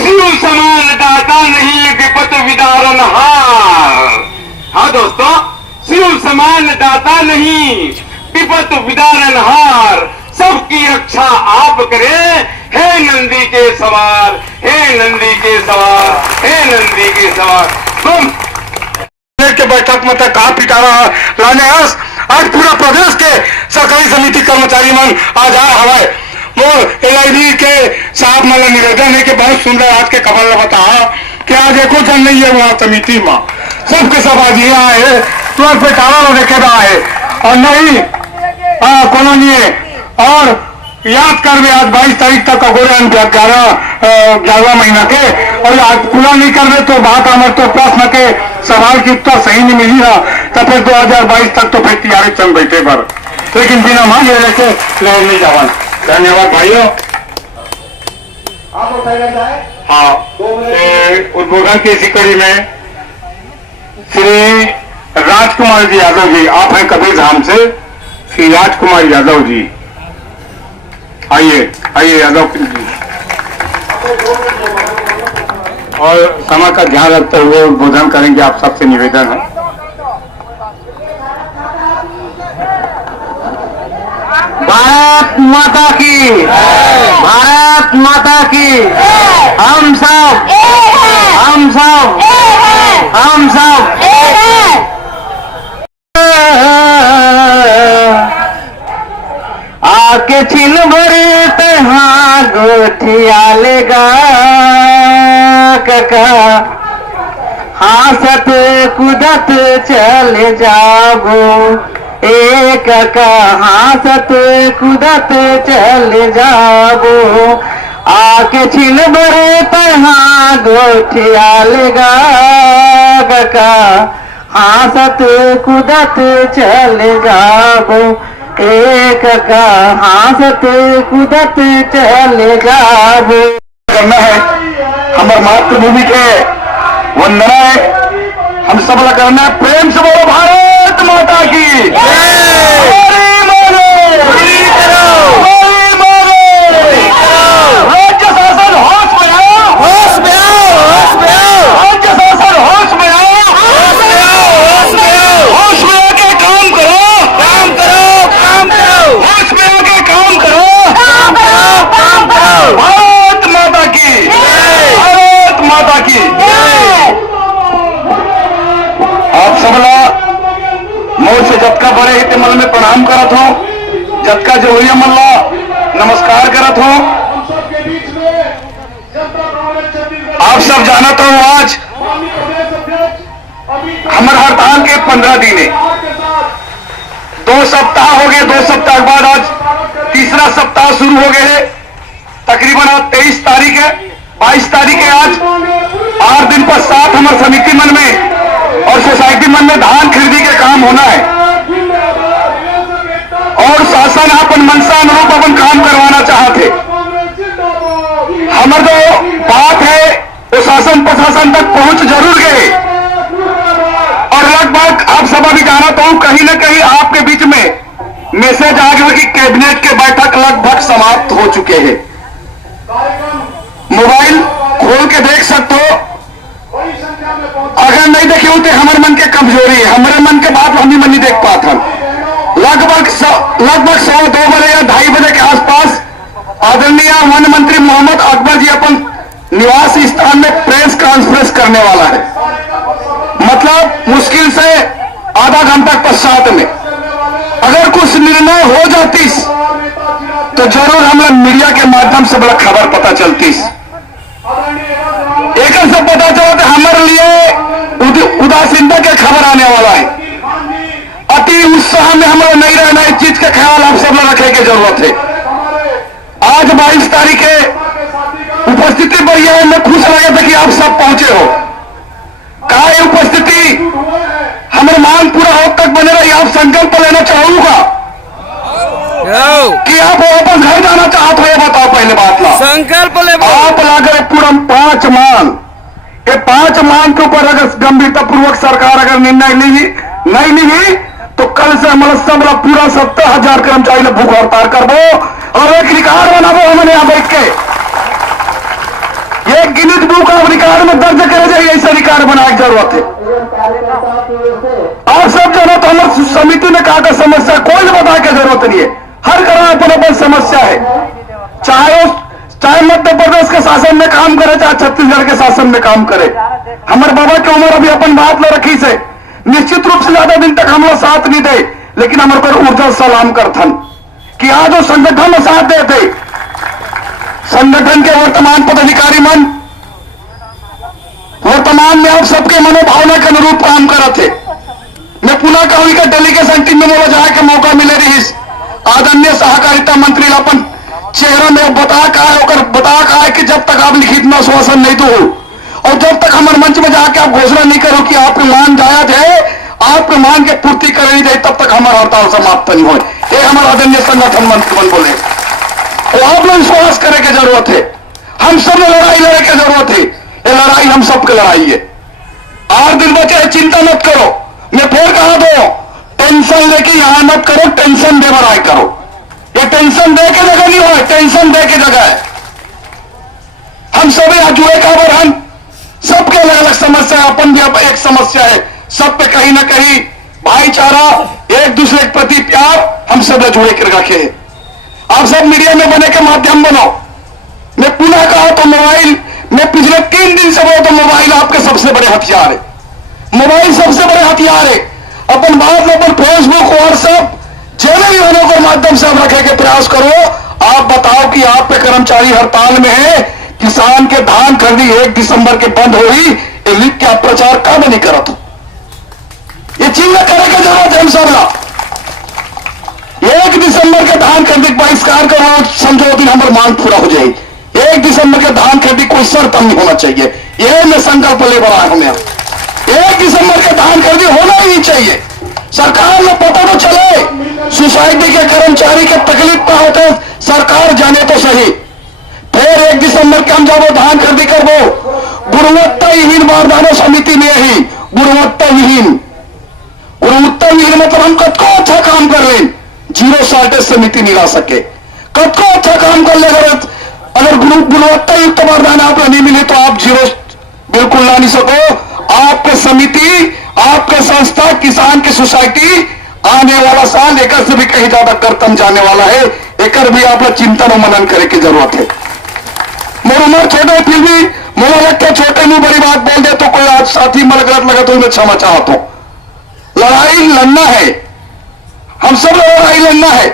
शिव समान दाता नहीं विपत विदारन हार। हाँ दोस्तों, शिव समान दाता नहीं विपत विदारन हार। सबकी रक्षा आप करें, हे नंदी के सवार, हे नंदी के सवार, हे नंदी के सवार। तुम के बैठक में तक कहा पिटारा लाने आज पूरा प्रदेश के सरकारी समिति कर्मचारी मन आज आ हवाए मोर एलआईडी के साहब मन निवेदन है कि बहुत सुंदर आज के खबर बता कि आज एको जन नहीं है वहाँ समिति में, सबके सब आज ये आए तुरंत पिटारा लोग देखे आए और नहीं कोनो नहीं है। और याद कर भी आज 22 तारीख तक अगोरे 11वां महीना के, और आज पूरा नहीं कर रहे तो बात हमारे तो प्रश्न के सवाल की उत्तर सही नहीं मिली ना, तो फिर 2022 तक तो फिर तैयारी चल बैठे पर, लेकिन बिना मांगे लेके ले नहीं जावा। धन्यवाद भाइयों। हाँ, उद्बोधन की इसी कड़ी में श्री राजकुमार जी यादव जी, आप हैं कबीर धाम से, श्री राजकुमार यादव जी आइए, आइए यादव जी। और समय का ध्यान रखते हुए उद्बोधन करेंगे, आप सबसे निवेदन है। भारत माता की, भारत माता की। हम सब, हम सब, हम सब आके छिन भरे तहाँ गोठिया लेगा कका, हासत कुदत चले जाबो ए कका, हासत कुदत चले जाबो। आके छिन भरे तहाँ गोठिया लेगा कका, हासत कुदत चले जाबो एक का, हासत कुदत चले जाबो। करना है हमारे मातृभूमि के वंदना है, हम सब लोग करना है। प्रेम से बोलो भारत माता की। राज्य शासन होश में आओ, होश में आओ, होश में आओ। राज्य शासन होश में आओ, होश में आओ, होश में आओ। होश में आके काम करो, काम करो, काम करो। होश में आके काम करो, काम करो, काम करो। भारत माता की, भारत माता की। आप सबला मोर से जतका बड़े हित मन में प्रणाम करत हो, जतका जो हुई मन ला नमस्कार करत हो। आप सब जानत हो आज हमारे हड़ताल के 15 दिन है, 2 सप्ताह हो गए, 2 सप्ताह के बाद आज तीसरा सप्ताह शुरू हो गए है। तकरीबन आज 23 तारीख है, 22 तारीख है। आज 8 दिन पश्चात हमारे समिति मन में और सोसाइटी मन में धान खरीदी के काम होना है, और शासन अपन मनसा अनुरूप अपन काम करवाना चाहते। हमारे जो बात है वो शासन प्रशासन तक पहुंच जरूर गए, और लगभग आप सब अभी जानता हूं कहीं ना कहीं आपके बीच में मैसेज आ गया कि कैबिनेट के बैठक लगभग समाप्त हो चुके हैं। मोबाइल खोल के देख सकते हो, अगर नहीं देखे होते हमारे मन के कमजोरी है, हमारे मन के बात हम ही मन नहीं देख पाता। लगभग 1:15 बजे या 2:30 बजे के आसपास आदरणीय वन मंत्री मोहम्मद अकबर जी अपन निवास स्थान में प्रेस कॉन्फ्रेंस करने वाला है। मतलब मुश्किल से आधा घंटा पश्चात में अगर कुछ निर्णय हो जाती तो जरूर हम लोग मीडिया के माध्यम से बड़ा खबर पता चलती। एक से पता चला तो हमारे लिए उदासीनता के खबर आने वाला है। अति उत्साह में हम लोग नहीं रहना, इस चीज का ख्याल आप सब लोग रखने की जरूरत है। आज 22 तारीख है, उपस्थिति पर यह मैं खुश लगा था कि आप सब पहुंचे हो। कहा ये उपस्थिति हमारे मांग पूरा हो तक बने रही। आप संकल्प लेना चाहूंगा कि आप वापस घर जाना चाहते हो, ये बताओ पहले बात ला। संकल्प ले आप लाकर पूरा 5 मांग, ये 5 मांग के ऊपर अगर गंभीरता पूर्वक सरकार अगर निर्णय नहीं ली तो कल से हमारा सब पूरा 70,000 कर्मचारी ने भूख हड़ताल करबो और एक रिकॉर्ड बनाबो। हमने यहाँ बैठ के एक गिनीज बुक ऑफ रिकॉर्ड में दर्ज करे जाए, ऐसा रिकॉर्ड बनाने की जरूरत है। और सब जगह तो हमारे समिति ने कहा था समस्या कोई बताने की जरूरत नहीं है, हर घर अपन अपन समस्या है। चाहे मध्य प्रदेश के शासन में काम करे, चाहे छत्तीसगढ़ के शासन में काम करे। हमारे बाबा की उम्र अभी अपन बात न रखी से निश्चित रूप से ज्यादा दिन तक हम लोग साथ नहीं दे, लेकिन हमारे पर ऊर्जा सलाम करथन कि आज वो संगठन में साथ देते। संगठन के वर्तमान पदाधिकारी मन वर्तमान में आप सबके मनोभावना के अनुरूप काम करते। मैं पुनः कहूँ कि डेलीगेशन टीम में मोला जाए के मौका मिले रही। आदरणीय सहकारिता मंत्री अपन चेहरा में बता कहा है कि जब तक आप लिखित में आश्वासन नहीं दो और जब तक हमारे मंच में जाके आप घोषणा नहीं करो कि आपके मांग जायज है, आपके मांग की पूर्ति कर नहीं जाए, तब तक हमारा हड़ताल समाप्त नहीं हो। ये हमारा आदरणीय संगठन मंत्री बोले और आप लोग विश्वास करने की जरूरत है। हम सब में लड़ाई लड़ने की जरूरत है। ये लड़ाई हम सबकी लड़ाई है। 8 दिन बचे हैं, चिंता मत करो। मैं फिर कहा दो, टेंशन लेके यहां मत करो, टेंशन दे बराई करो। ये टेंशन दे के जगह नहीं हो, टेंशन दे के जगह है। हम सभी आज जुड़े खबर, हम सबके अलग अलग समस्या, अपन भी अब एक समस्या है। सब पे कहीं ना कहीं भाईचारा, एक दूसरे के प्रति प्यार हम सब जुड़े कर रखे। आप सब मीडिया में बने के माध्यम बनो। मैं पुनः कहा तो मोबाइल, मैं पिछले 3 दिन से बोला तो मोबाइल आपके सबसे बड़े हथियार है। मोबाइल सबसे बड़े हथियार है। अपन बात में अपन फेसबुक, व्हाट्सएप जिन्हें भी होने के माध्यम से आप रखे के प्रयास करो। आप बताओ कि आप पे कर्मचारी हड़ताल में है, किसान के धान खरीदी 1 दिसंबर के बंद हुई, ये लिख के आप प्रचार कब नहीं करत हो। ये चिन्ह करे के जरूरत है। हम सब 1 दिसंबर के धान खरीदी बहिष्कार करो, समझो दिन हमारी मांग पूरा हो जाएगी। 1 दिसंबर के धान खरीदी कोई शर्त नहीं होना चाहिए। यह मैं संकल्प ले बना हूं। 1 दिसंबर के धान खरीदी होना ही चाहिए। सरकार में पता तो चले, सोसाइटी के कर्मचारी के तकलीफ का होते सरकार जाने तो सही। फिर 1 दिसंबर के हम जब धान खरीदी करबो, गुणवत्ताहीन बारदानों समिति में ही गुणवत्ताहीन मतलब हम कद को अच्छा काम कर रहे, 0 शार्टेज समिति नहीं ला सके। कद को अच्छा काम कर ले, अगर गुणवत्ता युक्त बारदाना आपको नहीं मिले तो आप 0 बिल्कुल ला नहीं सको। आपके समिति, आपके संस्था, किसान की सोसाइटी आने वाला साल एक से भी कहीं ज्यादा करतम जाने वाला है। एक भी आप चिंतन और मनन करे की जरूरत है। मेरी उम्र छोटे, फिर भी मुझे लगता है छोटे में बड़ी बात बोल दे तो कोई आज साथी मल गलत लगा तो मैं क्षमा चाहता हूं। लड़ाई लड़ना है, हम सब लड़ाई लड़ना है।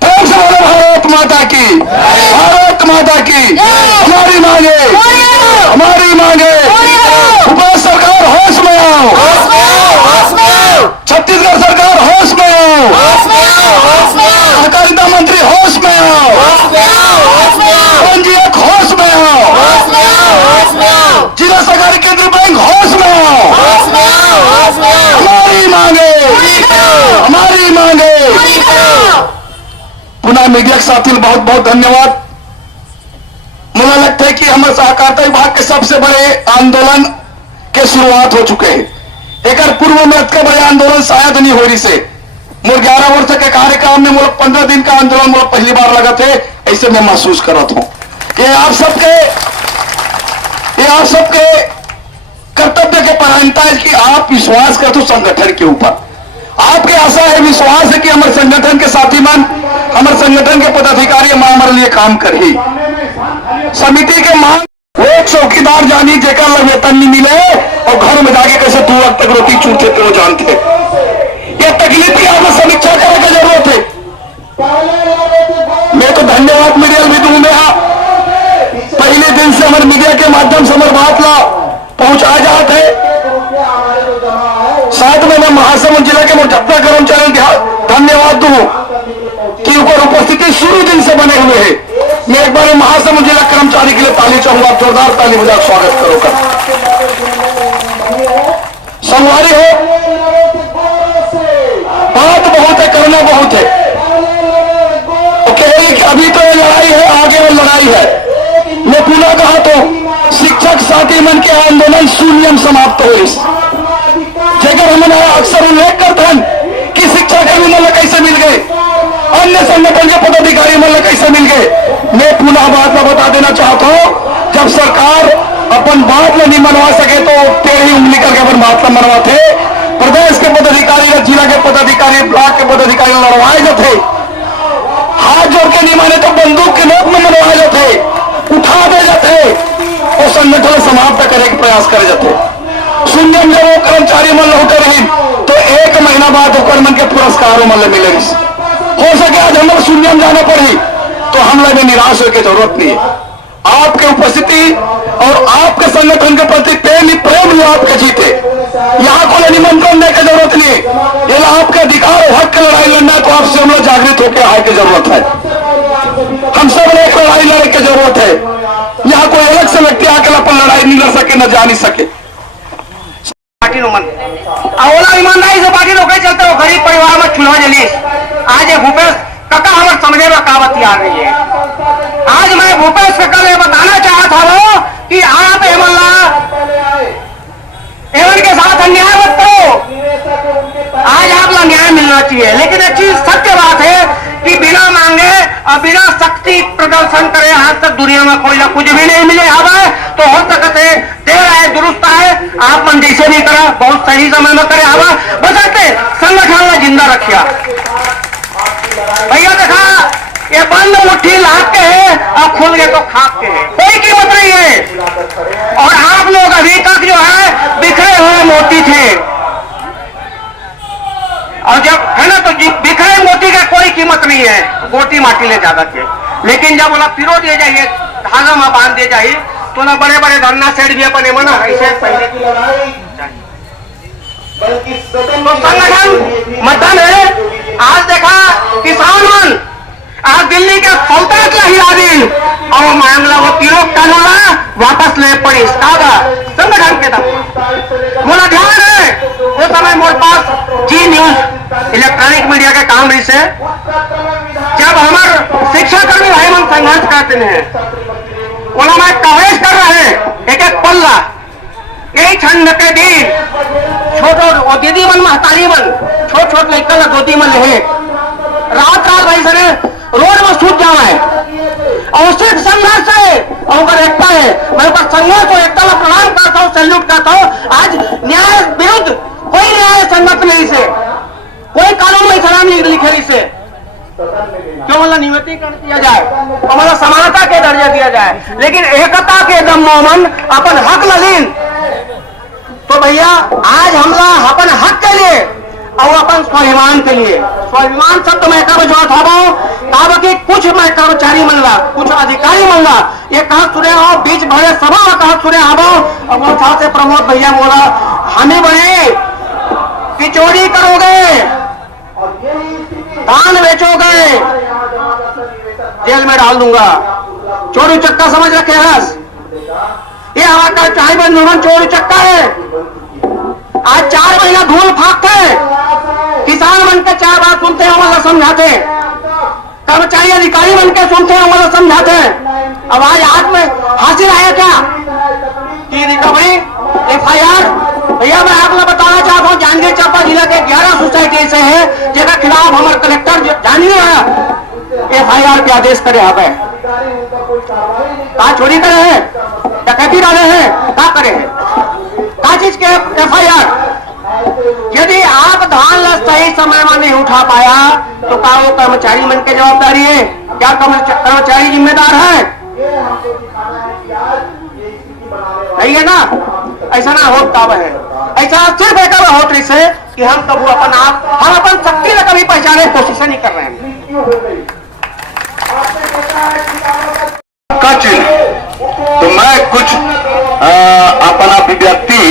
प्रेम से बोले भारत माता की, भारत माता की। हमारी मांगे, हमारी मांगे। भूपेश सरकार होश में आओ, छत्तीसगढ़ सरकार होश में आओ, सहकारिता मंत्री होश में आओ, पंजीयक होश में आओ, जिला सहकारी केंद्रीय बैंक होश में आओ। हमारी मांगे, हमारी मांगे। पुनः मीडिया के साथी बहुत बहुत धन्यवाद। मुझे लगता है कि हमारे सहकारिता विभाग के सबसे बड़े आंदोलन के शुरुआत हो चुके हैं। एक पूर्व में इतने बड़े आंदोलन शायद नहीं हो रही से। मुझे 11 वर्ष के कार्यकाल में मुझे 15 दिन का आंदोलन मुझे पहली बार लगा थे, ऐसे मैं महसूस कर रहा हूं। ये आप सबके कर्तव्य के परायणता है कि आप विश्वास करते हो संगठन के ऊपर। आपके आशा है, विश्वास है कि हमारे संगठन के साथी मन, हमारे संगठन के पदाधिकारी हमारे लिए काम करे। समिति के मांग, एक चौकीदार जानी जेकर लग वेतन नहीं मिले और घर में जाके कैसे 2 वक्त तक रोटी चूरते थे वो जानते। ये तकलीफ की हमें समीक्षा करने की जरूरत है। हमारे मीडिया के माध्यम से हमारे बात ला पहुंचाया जाते हैं। साथ में मैं महासमुंद जिला के मुजफ्फर कर्मचारियों के धन्यवाद दूं कि ऊपर उपस्थिति शुरू दिन से बने हुए हैं। मैं एक बार महासमुंद जिला कर्मचारी के लिए ताली चाहूंगा, जोरदार ताली बजा स्वागत करूंगा। संगवारी हो, बात बहुत है, करना बहुत है। तो कह रही कि अभी तो ये लड़ाई है, आगे वो लड़ाई है। मैं पुनः कहा तो शिक्षक साथी मन के आंदोलन शून्यम समाप्त हो। इस जगह हमने अक्सर उल्लेख करते हैं कि शिक्षा कर्मी मतलब कैसे मिल गए, अन्य संगठन के पदाधिकारी मतलब कैसे मिल गए। मैं पुनः बात में बता देना चाहता हूं, जब सरकार अपन बात में नहीं मनवा सके तो तेरी उंगली करके अपन बात में मनवाते। प्रदेश के पदाधिकारी या जिला के पदाधिकारी, ब्लॉक के पदाधिकारी लड़वाए जाते, हाथ जोड़ के नहीं माने तो बंदूक के नोक में मनवाए जाते, उठा दे जाते और संगठन समाप्त करने के प्रयास करे जाते। शून्य जब वो कर्मचारी मन होते रहे तो 1 महीना बाद होकर मन के पुरस्कारों मन मिले। हो सके आज हम लोग शून्य जाना पड़ी तो हम लोग निराश होने की जरूरत नहीं है। आपके उपस्थिति और आपके संगठन के प्रति प्रेम ही आपके जीते। यहाँ को निमंत्रण देने की जरूरत नहीं है। यदि आपके अधिकार और हक की लड़ाई लड़ना है तो आपसे हम लोग जागृत होकर आए की जरूरत है। हम सब ने एक लड़ाई लड़ने की जरूरत है। यहाँ कोई अलग से व्यक्ति आकर अपन लड़ाई नहीं लड़ सके, न जा नहीं सके। ओला ईमानदारी से बाकी लोग चलते हो, गरीब परिवार में चूल्हा जलीस। आज ये भूपेश काका हमारे समझे में कावत आ रही है। आज मैं भूपेश काका ने बताना चाहता हूँ कि आप एवन के साथ अन्याय मत करो। आज आपको न्याय मिलना चाहिए, लेकिन एक चीज सत्य बात है कि बिना मांगे और बिना शक्ति प्रदर्शन करे आज तक दुनिया में कोई ना कुछ भी नहीं मिले हवा। तो हो सकते देर आए दुरुस्त आए, आप मन जैसे भी करा बहुत सही समय में करे हवा, बशर्ते संगठन में जिंदा रखिया। भैया देखा ये बंद मुट्ठी लाख के है और खुल गए तो खाक के है, कोई कीमत नहीं है। और आप लोग अभी तक जो है बिखरे हुए मोती थे, और जब है ना तो बिखरे मोती का कोई कीमत नहीं है, गोटी माटी ले ज्यादा थे। लेकिन जब बोला पिरो दिए जाइए, धागा में बांध दिए जाइए तो ना बड़े बड़े धरना सेठ भी अपने मना ऐसे पहले की लड़ाई तो संगठन मतदान है। आज देखा किसान मन आज दिल्ली के सौदात हिला दिन और मामला वो किलो कानूना वापस ले पड़ी कागा संगठन के दम बोला ध्यान है। वो समय मोर पास जी न्यूज इलेक्ट्रॉनिक मीडिया के काम रही से जब हमारे शिक्षा कर्मी भाई मन संघर्ष करते हैं, बोला मैं कवरेज कर रहे एक एक पल्ला यही ठंड के दिन छोटो दीदी मन महतारी मन छोट छोट लड़का गोदी मन है रात भाई सर रोड में सूट जाना है और सिर्फ संघर्ष है और एकता है। मैं ऊपर संघर्ष और एकता में प्रणाम करता हूँ, सैल्यूट करता हूँ। आज न्याय विरुद्ध कोई न्याय संगत नहीं से, कोई कानून में सलाम नहीं लिखे रही से क्यों मतलब नियमितीकरण किया जाए और मतलब समानता के दर्जा दिया जाए, लेकिन एकता के दम मोमन अपन हक ललीन। तो भैया आज हमला अपन हक के लिए और अपन स्वाभिमान के लिए, स्वाभिमान शब्द मैं कब जो था कहा कि कुछ मैं कर्मचारी मनला कुछ अधिकारी मनला ये कहा सुने हो बीच भरे सभा में कहा सुने आवो और वो था से प्रमोद भैया बोला हमें बड़े कि चोरी करोगे, धान बेचोगे, जेल में डाल दूंगा। चोरी चक्का समझ रखे हस, ये हमारा चाहे बंधुवन चोरी चक्का है। आज 4 महीना धूल फाकते किसान बन के 4 बात सुनते हैं हमारा समझाते, कर्मचारी अधिकारी बन के सुनते हैं हमारा समझाते। अब आज हाथ में हासिल आया क्या कि रिकवरी FIR। भैया मैं आपको बताना चाहता हूँ जांजगीर चांपा जिला के 11 सोसाइटी से है जिनके खिलाफ हमारे कलेक्टर जानिए FIR के आदेश करे हमें कहा चोरी करे हैं, डकैती डाले हैं, क्या करे हैं, क्या चीज के FIR। यदि आप धान सही समय में नहीं उठा पाया तो क्या वो कर्मचारी मन की जवाबदारी है? क्या कर्मचारी जिम्मेदार है? नहीं है ना, ऐसा ना हो तब है। ऐसा सिर्फ एक होत रही से कि हम कभी हम अपन शक्ति में कभी पहचाने की कोशिश नहीं कर रहे हैं। का चिन्ह तो मैं कुछ अपना अभिव्यक्ति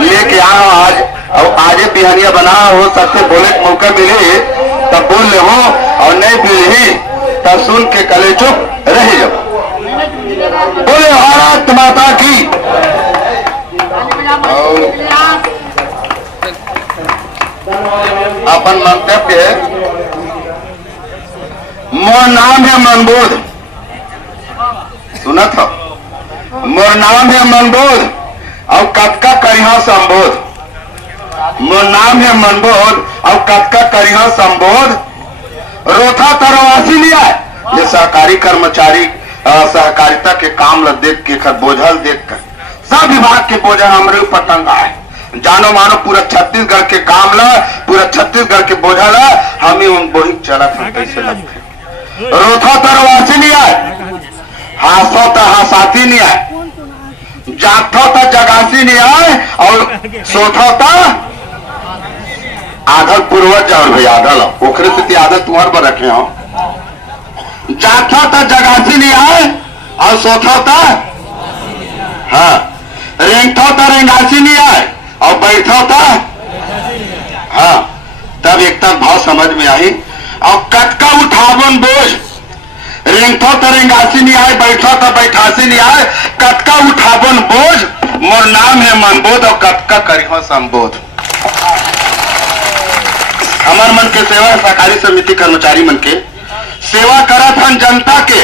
लेके आओ आज, और आजे बिहानिया बना हो, सबसे बोले के मौका मिले तब बोल ले हो, और नहीं मिली तब सुन के कले चुप रह जाओ। बोले भारत माता की। अपन मंतव्य है, मोर नाम है मनबोध, सुना था, मोर नाम है मनबोध और कतका करिहा संबोध। मोर नाम है मनबोध और कतका करिहा संबोध। रोथा तरवासी लिया ये सहकारी कर्मचारी सहकारिता के काम ल देख के बोझल देख कर सब विभाग के बोझल हमारे ऊपर टंगा है। जानो मानो पूरा छत्तीसगढ़ के काम ला, पूरा छत्तीसगढ़ के बोझल हम ही उन बोही चला था कैसे लगते। रोथा तरवासी लिया हासो तो हासाती नहीं आए, जागथो तो जगासी नहीं आए, और सोथो तो आधल पूर्वज और भाई आधल ओखरे से आधल तुम्हारे पर रखे हो। जागथो तो जगासी नहीं आए और सोथो तो हाँ, रेंगथो तो रेंगासी नहीं आए और बैठो तो हाँ, तब एक तक भाव समझ में आई। और कटका उठावन बोझ, रेंगथो तो रेंगासी नहीं आए, बैठो तो बैठासी नहीं आए, कटका उठावन बोझ। मोर नाम है मनबोध और कटका करिहो संबोध। हमार मन के सेवा सहकारी समिति कर्मचारी मन के सेवा करत हन जनता के,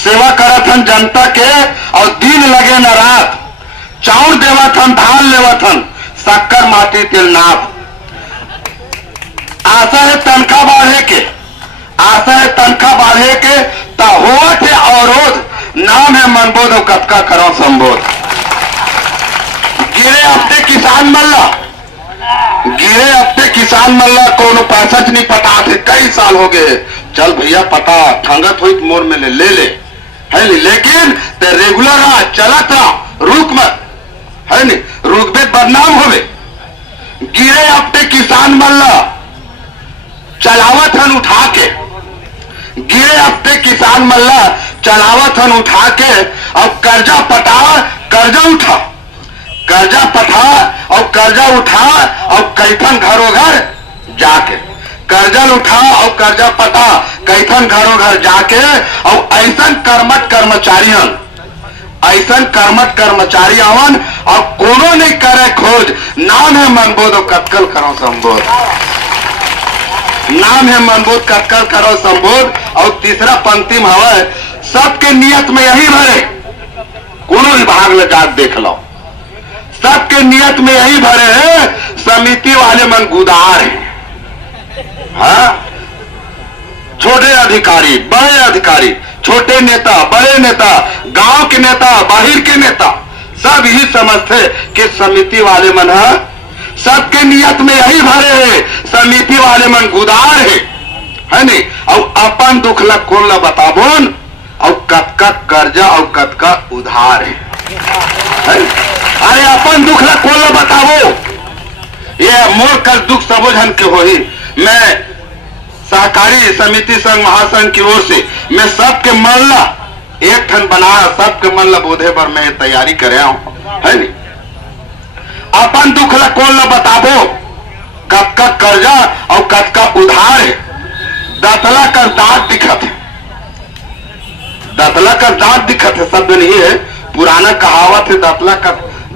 सेवा करत हन जनता के, और दिन लगे न रात चाउर देवत हन, धान लेवत हन, शक्कर माटी तेल नाप। आशा है तनख्वाह बढ़े के, आशा है तनख्वाह बढ़े के, ता होवत है अवरोध। नाम है मनबोध और कतका करो संबोध। गिरे अपने किसान मल्ला, गिरे अपने किसान मल्ला कोनो पैसा नहीं पटा थे, कई साल हो गए। चल भैया पटा ठंगत हुई मोर में ले ले है नहीं, लेकिन ते रेगुलर रहा, चलत रहा, रुक मत है नहीं, रुकबे बदनाम होवे। गिरे अपने किसान मल्ला चलावत हन उठा के, गिरे अपने किसान मल्ला चलावत हन उठा के, और कर्जा पटा कर्जा उठा, कर्जा पठा और कर्जा उठा, और कैथन घरों घर जाके कर्जा उठा और कर्जा पटा, कैथन घरों घर जाके। और ऐसा कर्मठ कर्मचारियन, ऐसा कर्मठ कर्मचारी आवन और कोनो नहीं करे खोज। नाम है मनबोध और कतकल करो संबोध। नाम है मनबोध कतकल करो संबोध। और तीसरा पंक्ति में हवा सबके नियत में यही भरे, कोनो विभाग ले जात देख लो, सबके नियत में यही भरे है, समिति वाले मन गुदार है। हाँ? छोटे अधिकारी, बड़े अधिकारी, छोटे नेता, बड़े नेता, गांव के नेता, बाहर के नेता, सब यही समझते कि समिति वाले मन है, सबके नियत में यही भरे है, समिति वाले मन गुदार है नहीं। और अपन दुख ला कौन ला बताबोन, और कतका कर्जा और कतका उधार है। अरे अपन दुख ला कौन ला बताबो, ये मोर कल दुख सबो जन के हो ही। मैं सहकारी समिति संघ महासंघ की ओर से मैं सबके मन ला एक ठन बनाया, सबके मन ला बोधे पर मैं तैयारी करे हूं है नहीं। अपन दुख ला कौन ला बताबो, कतका कर्जा और कतका उधार है। दतला कर दांत दिखत है, दतला कर दांत दिखत है शब्द नहीं है, पुराना कहावत है।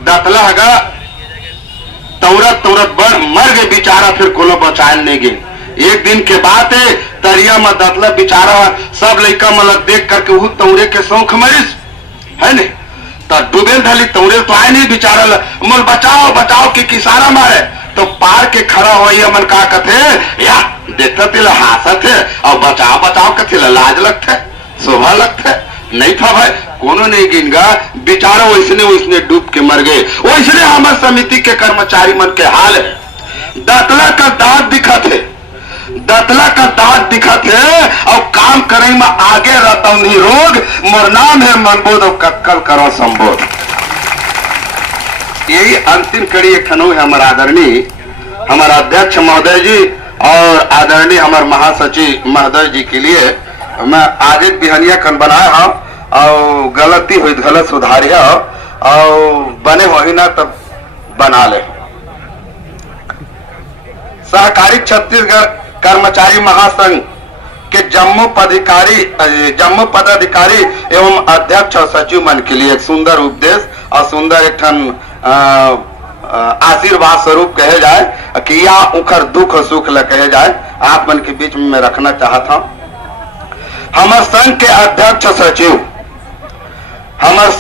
दतला हैगा तौरत तौरत बढ़ मर गए बेचारा, फिर कोनो बचाए नहीं गए। एक दिन के बाद है तरिया में दतला बेचारा सब लड़का मतलब देख करके वो तौरे के शौक मरीस है नहीं, तो डूबे धली तौरे तो आए नहीं बेचारा मन बचाओ बचाओ के किसाना मारे, तो पार के खड़ा हो मन का कथे या देखते थे हासत है, और बचाओ बचाओ कथे लाज लगता है, शोभा लगता है नहीं था भाई, कोनो नहीं गिनगा बेचारा वैसने वैसने डूब के मर गए। वैसने हमारे समिति के कर्मचारी मन के हाल है। दतला का दांत दिखत है, दतला का दांत दिखत है, और काम करे में आगे रहता नहीं रोग। मोर नाम है मनबोध और कक्कल करो संबोध। यही अंतिम कड़ी एक खनू है हमारा आदरणीय हमारा अध्यक्ष महोदय जी और आदरणीय हमारे महासचिव महोदय जी के लिए मैं आदित्य बिहनिया कन बनाया हूं। और गलती हुई गलत सुधारिया और बने वही ना तब बना ले। सहकारी छत्तीसगढ़ कर्मचारी महासंघ के जम्मू पदाधिकारी एवं अध्यक्ष और सचिव मन के लिए एक सुंदर उपदेश और सुंदर एक आशीर्वाद स्वरूप कहे जाए कि या उखर दुख सुख ल कहे जाए आप मन के बीच में मैं रखना चाहता हूं। हमारे संघ के अध्यक्ष सचिव हमारे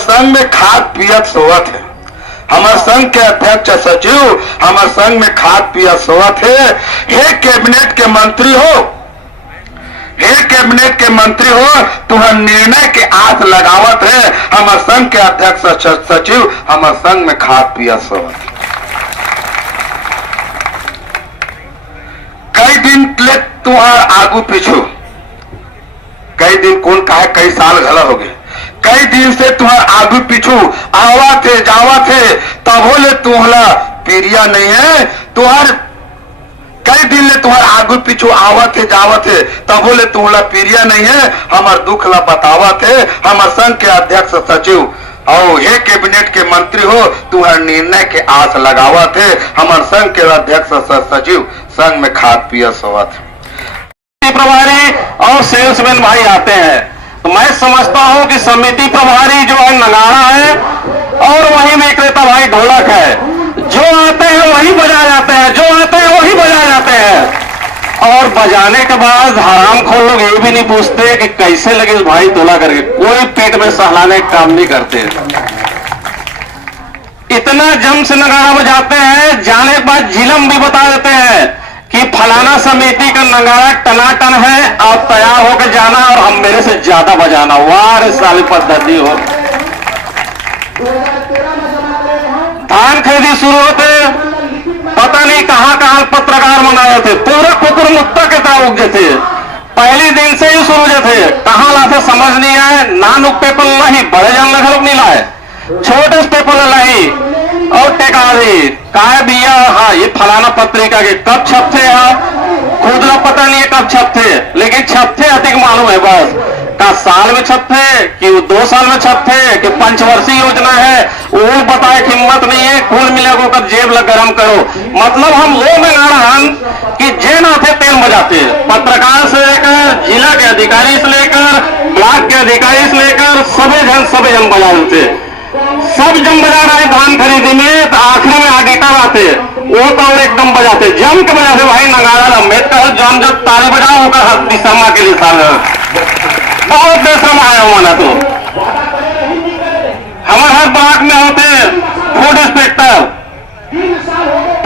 संघ में खाद पियत सोवत है। हमारे संघ के अध्यक्ष सचिव हमारे संघ में खाद पियत सोवत है। हे कैबिनेट के मंत्री हो तुम्हारा निर्णय के आस लगावत है। हमारे संघ के अध्यक्ष सचिव हमारे संघ में खाद पियत सोवत है। कई दिन ले तुम्हार आगू पीछू कई दिन कौन कहा कई साल घला हो गए। कई दिन से तुम्हार आगू पीछू आवा थे जावा थे तब बोले तुम्हारा पीरिया नहीं है। तुम्हार कई दिन ले तुम्हार आगू पीछू आवा थे जावा थे तब बोले तुम्हारा पीरिया नहीं है। हमार दुख ला बतावा थे। हमार संघ के अध्यक्ष सचिव और हे कैबिनेट के मंत्री हो तुम्हारे निर्णय के आस लगावा थे। हमारे संघ के अध्यक्ष सचिव संघ में खाद पिया सोवा थे। प्रभारी और सेल्समैन भाई आते हैं तो मैं समझता हूं कि समिति प्रभारी जो है नगाड़ा है और वही विक्रेता भाई ढोलक है। जो आते हैं वही बजा जाते हैं, जो आते हैं वही बजा जाते हैं। और बजाने के बाद हराम खोर लोग ये भी नहीं पूछते कि कैसे लगे इस भाई तोला करके। कोई पेट में सहलाने का काम नहीं करते। इतना जम से नगाड़ा बजाते हैं, जाने के बाद जिलम भी बता देते हैं कि फलाना समिति का नगाड़ा टनाटन है, आप तैयार होकर जाना और हम मेरे से ज्यादा बजाना। वाह साली पद्धति हो। धान खरीदी शुरू होते पता नहीं कहां पत्रकार मनाए थे। पूरा कुकुर मुत्ता के ताउक थे। पहले दिन से ही शुरू थे। कहां लाते समझ नहीं आए। नानुक पेपर नहीं बड़े जन लग नहीं लाए, छोटे पेपर लाई और टेकादी काय भैया। हाँ ये फलाना पत्रिका के कब छपते हैं खुद लोग पता नहीं है कब छपते, लेकिन छपते अधिक मालूम है बस का साल में छपते कि 2 साल में छपते कि पंचवर्षीय योजना है वो बताए कि हिम्मत नहीं है। कुल मिलाकर कर जेब लग गरम करो। मतलब हम वो में नारायण कि जे ना थे तेल बजाते। पत्रकार से लेकर जिला के अधिकारी से लेकर ब्लॉक के अधिकारी से लेकर सभी जन बजा देते। सब जम बजा रहे धान खरीदी में तो आखिरी में आगेटर आते वो तो और एकदम बजाते जम के बजाते भाई नगाड़ा अम्बेडकर जम जब ताली बजाओ होकर दिसम्मा के लिए साल बहुत बेशरम आया माना। तो हमारे हर ब्लॉक में होते फूड इंस्पेक्टर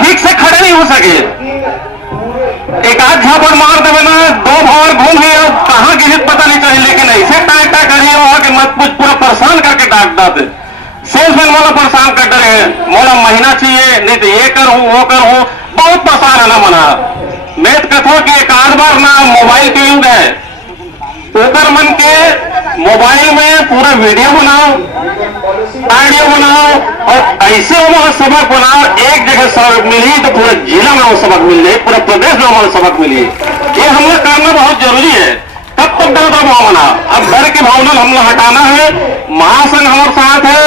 ठीक से खड़े नहीं हो सके। एक आध झापड़ मार देवे ना 2 भवर घूम ही कहां गिरी पता नहीं चले, लेकिन ऐसे टाइटा करिए वहां के मत कुछ पूरा परेशान करके डांट डाते। सेल्समैन वाला परेशान कर रहे हैं, मोला महीना चाहिए नहीं तो ये करूं वो करूं, बहुत परेशान है ना मना। मैं कथो कि एक आध बार ना मोबाइल के युग है ऊपर मन के मोबाइल में पूरा वीडियो बनाओ ऑडियो बनाओ और ऐसे वहां सबक बनाओ। एक जगह सबक मिली तो पूरे जिला में वो सबक मिल जाए, पूरे प्रदेश में वहां सबक मिली। ये हम लोग करना बहुत जरूरी है। कब तक डर का भावना, अब डर की भावना हम लोग हटाना है। महासंघ हमारे साथ है,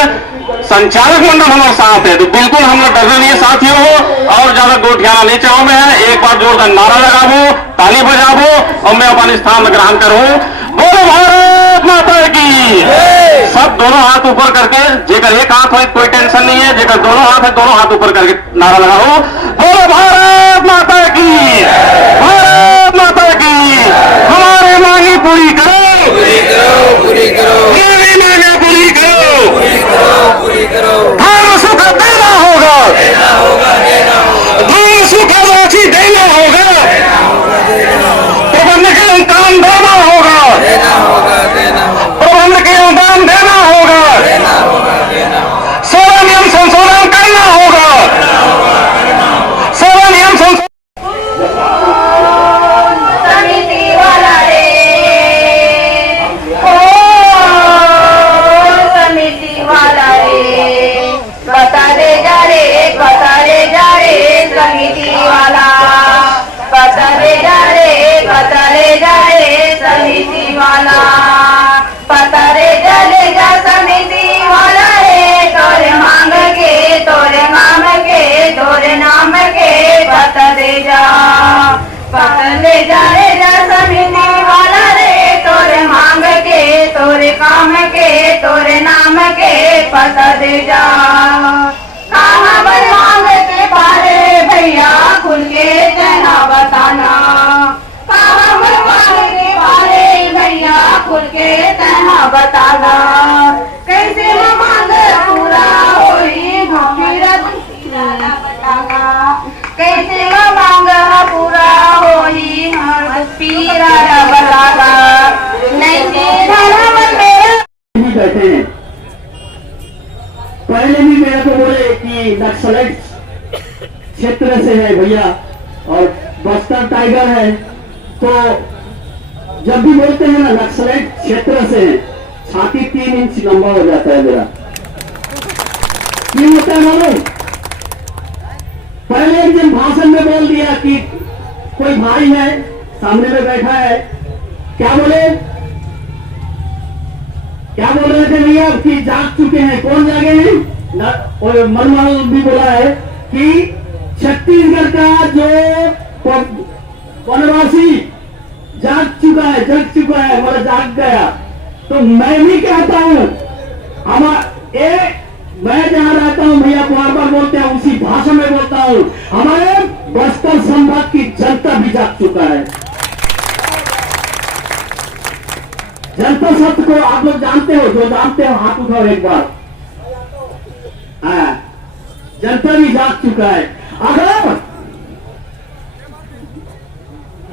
संचालक मंडल हमारे साथ है, तो बिल्कुल हम लोग डरना नहीं है साथियों हो। और ज्यादा गोठियाना नहीं चाहूं मैं, एक बार जोरदार नारा लगाबो, ताली बजाबो और मैं अपना स्थान ग्रहण करूं। बोलो भारत माता की। सब दोनों हाथ ऊपर करके, जेकर एक हाथ है कोई टेंशन नहीं है, जेकर दोनों हाथ है दोनों हाथ ऊपर करके नारा लगाओ। बोलो भारत माता की, भारत माता की। हमारे मांगी पूरी करो, पूरी करो, पूरी करो, हमारी मांगे पूरी करो, पूरी करो, पूरी करो। धर्म सुख देना होगा, देना होगा, देना होगा, धर्म सुख राशि देना होगा, प्रबंध के अनुदान देना होगा, देना होगा, देना होगा, प्रबंध के अनुदान देना होगा, देना होगा, देना होगा, सेवा नियम संशोधन करना होगा, सेवा नियम संशोधन। समिति वाला रे ओ समिति वाला रे बता दे जा रे समिति वाला। तोरे नाम के पता दे जा। कहाँ पर मांग के पारे भैया खुल के कहना बताना। कहाँ पर मांग के पारे भैया खुल के कहना बताना। कैसे मांग पूरा होई फिर बताना। कैसे मांग पूरा होई पीरा बताना। नहीं धर्म में बैठे हैं। पहले भी मेरे को बोले कि नक्सलाइट क्षेत्र से है भैया और बस्तर टाइगर है, तो जब भी बोलते हैं ना नक्सलाइट क्षेत्र से है, छाती 3 इंच लंबा हो जाता है मेरा। क्यों होता है मालूम? पहले एक दिन भाषण में बोल दिया कि कोई भाई है सामने में बैठा है, क्या बोले, क्या बोल रहे थे भैया कि जाग चुके हैं। कौन जागे हैं? और मनमोहन भी बोला है कि छत्तीसगढ़ का जो वनवासी जाग चुका है, जग चुका है, मतलब जाग गया। तो मैं भी कहता हूं, मैं जहां रहता हूं भैया बार बार बोलते हैं, उसी भाषा में बोलता हूं, हमारे बस्तर संभाग की जनता भी जाग चुका है। जनता शब्द को आप लोग जानते हो, जो जानते हो हाथ उठाओ एक बार। जनता भी जाग चुका है।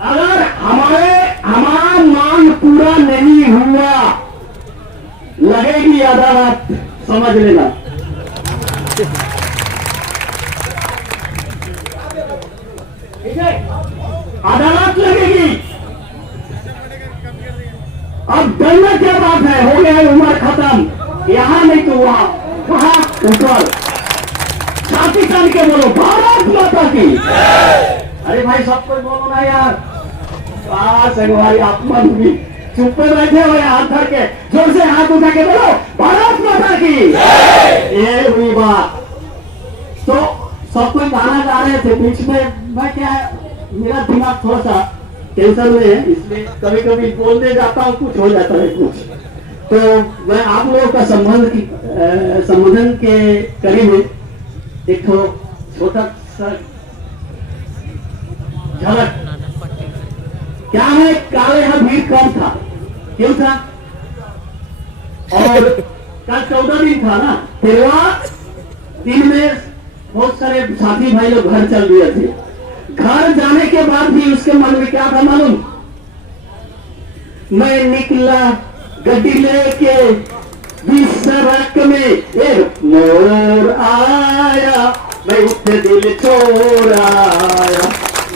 अगर हमारा मांग पूरा नहीं हुआ, लगेगी अदालत, समझ लेना। ठीक है, अदालत लगेगी। अब डरना क्या बात है, हो गया है उम्र खत्म, यहां नहीं तो वहां ऊपर छाती तान के बोलो भारत माता की। अरे भाई सब कुछ बोलो ना यार। संगवारी आप मन भी चुप पे बैठे हो, हाथ धर के जोर से हाथ उठा के बोलो भारत माता की। ये हुई बात। तो सब कोई गाना गा रहे थे, बीच में मैं क्या मेरा दिमाग थोड़ा सा टेंशन में है, इसलिए कभी कभी बोलने जाता हूँ, कुछ हो जाता है कुछ। तो मैं आप लोगों का संबोधन के करीब एक छोटा सा झलक। क्या है, काले यहाँ भीड़ कम था, क्यों था? और कल 14 दिन था ना, 13वां दिन में बहुत सारे साथी भाई लोग घर चल दिए थे। घर जाने के बाद भी उसके मन में क्या था मालूम? मैं निकला गड्डी लेके बीच सड़क में, एक मोर आया, मैं उससे दिल छोड़ आया।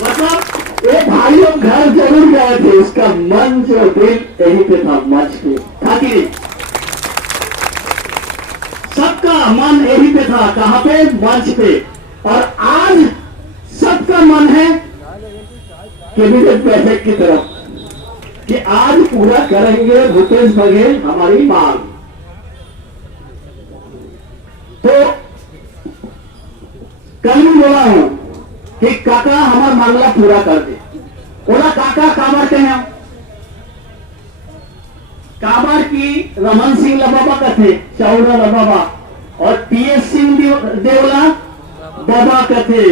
मतलब ये भाई लोग घर जरूर गए थे, उसका मन जो दिल यहीं पे था, मंच पे था कि नहीं? सबका मन यहीं पे था, कहां पे? मंच पे। और आज सबका मन है कैबिनेट बैठक की तरफ कि आज पूरा करेंगे भूपेश बघेल हमारी मांग। तो कल भी बोला हूं कि काका हमारा मांगला पूरा कर दे। बोला काका काबर के हैं? काबर की रमन सिंह लबाबा का थे, चौड़ा लबाबा, और PS सिंह देवला बाबा का थे,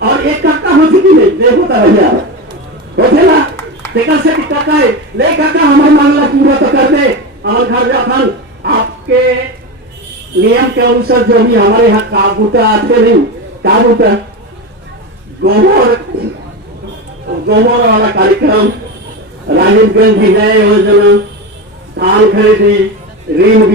और एक काका हो चुकी है, देखो भैया होते ना, देखा से काका है, ले काका हमारे मांगला पूरा तो कर दे। हमारे घर जाफन आपके नियम के अनुसार जो भी हमारे यहाँ काबूता आते नहीं, काबूता गोबर वाला कार्यक्रम, राजीव गांधी नए योजना, धान खरीदी, ऋण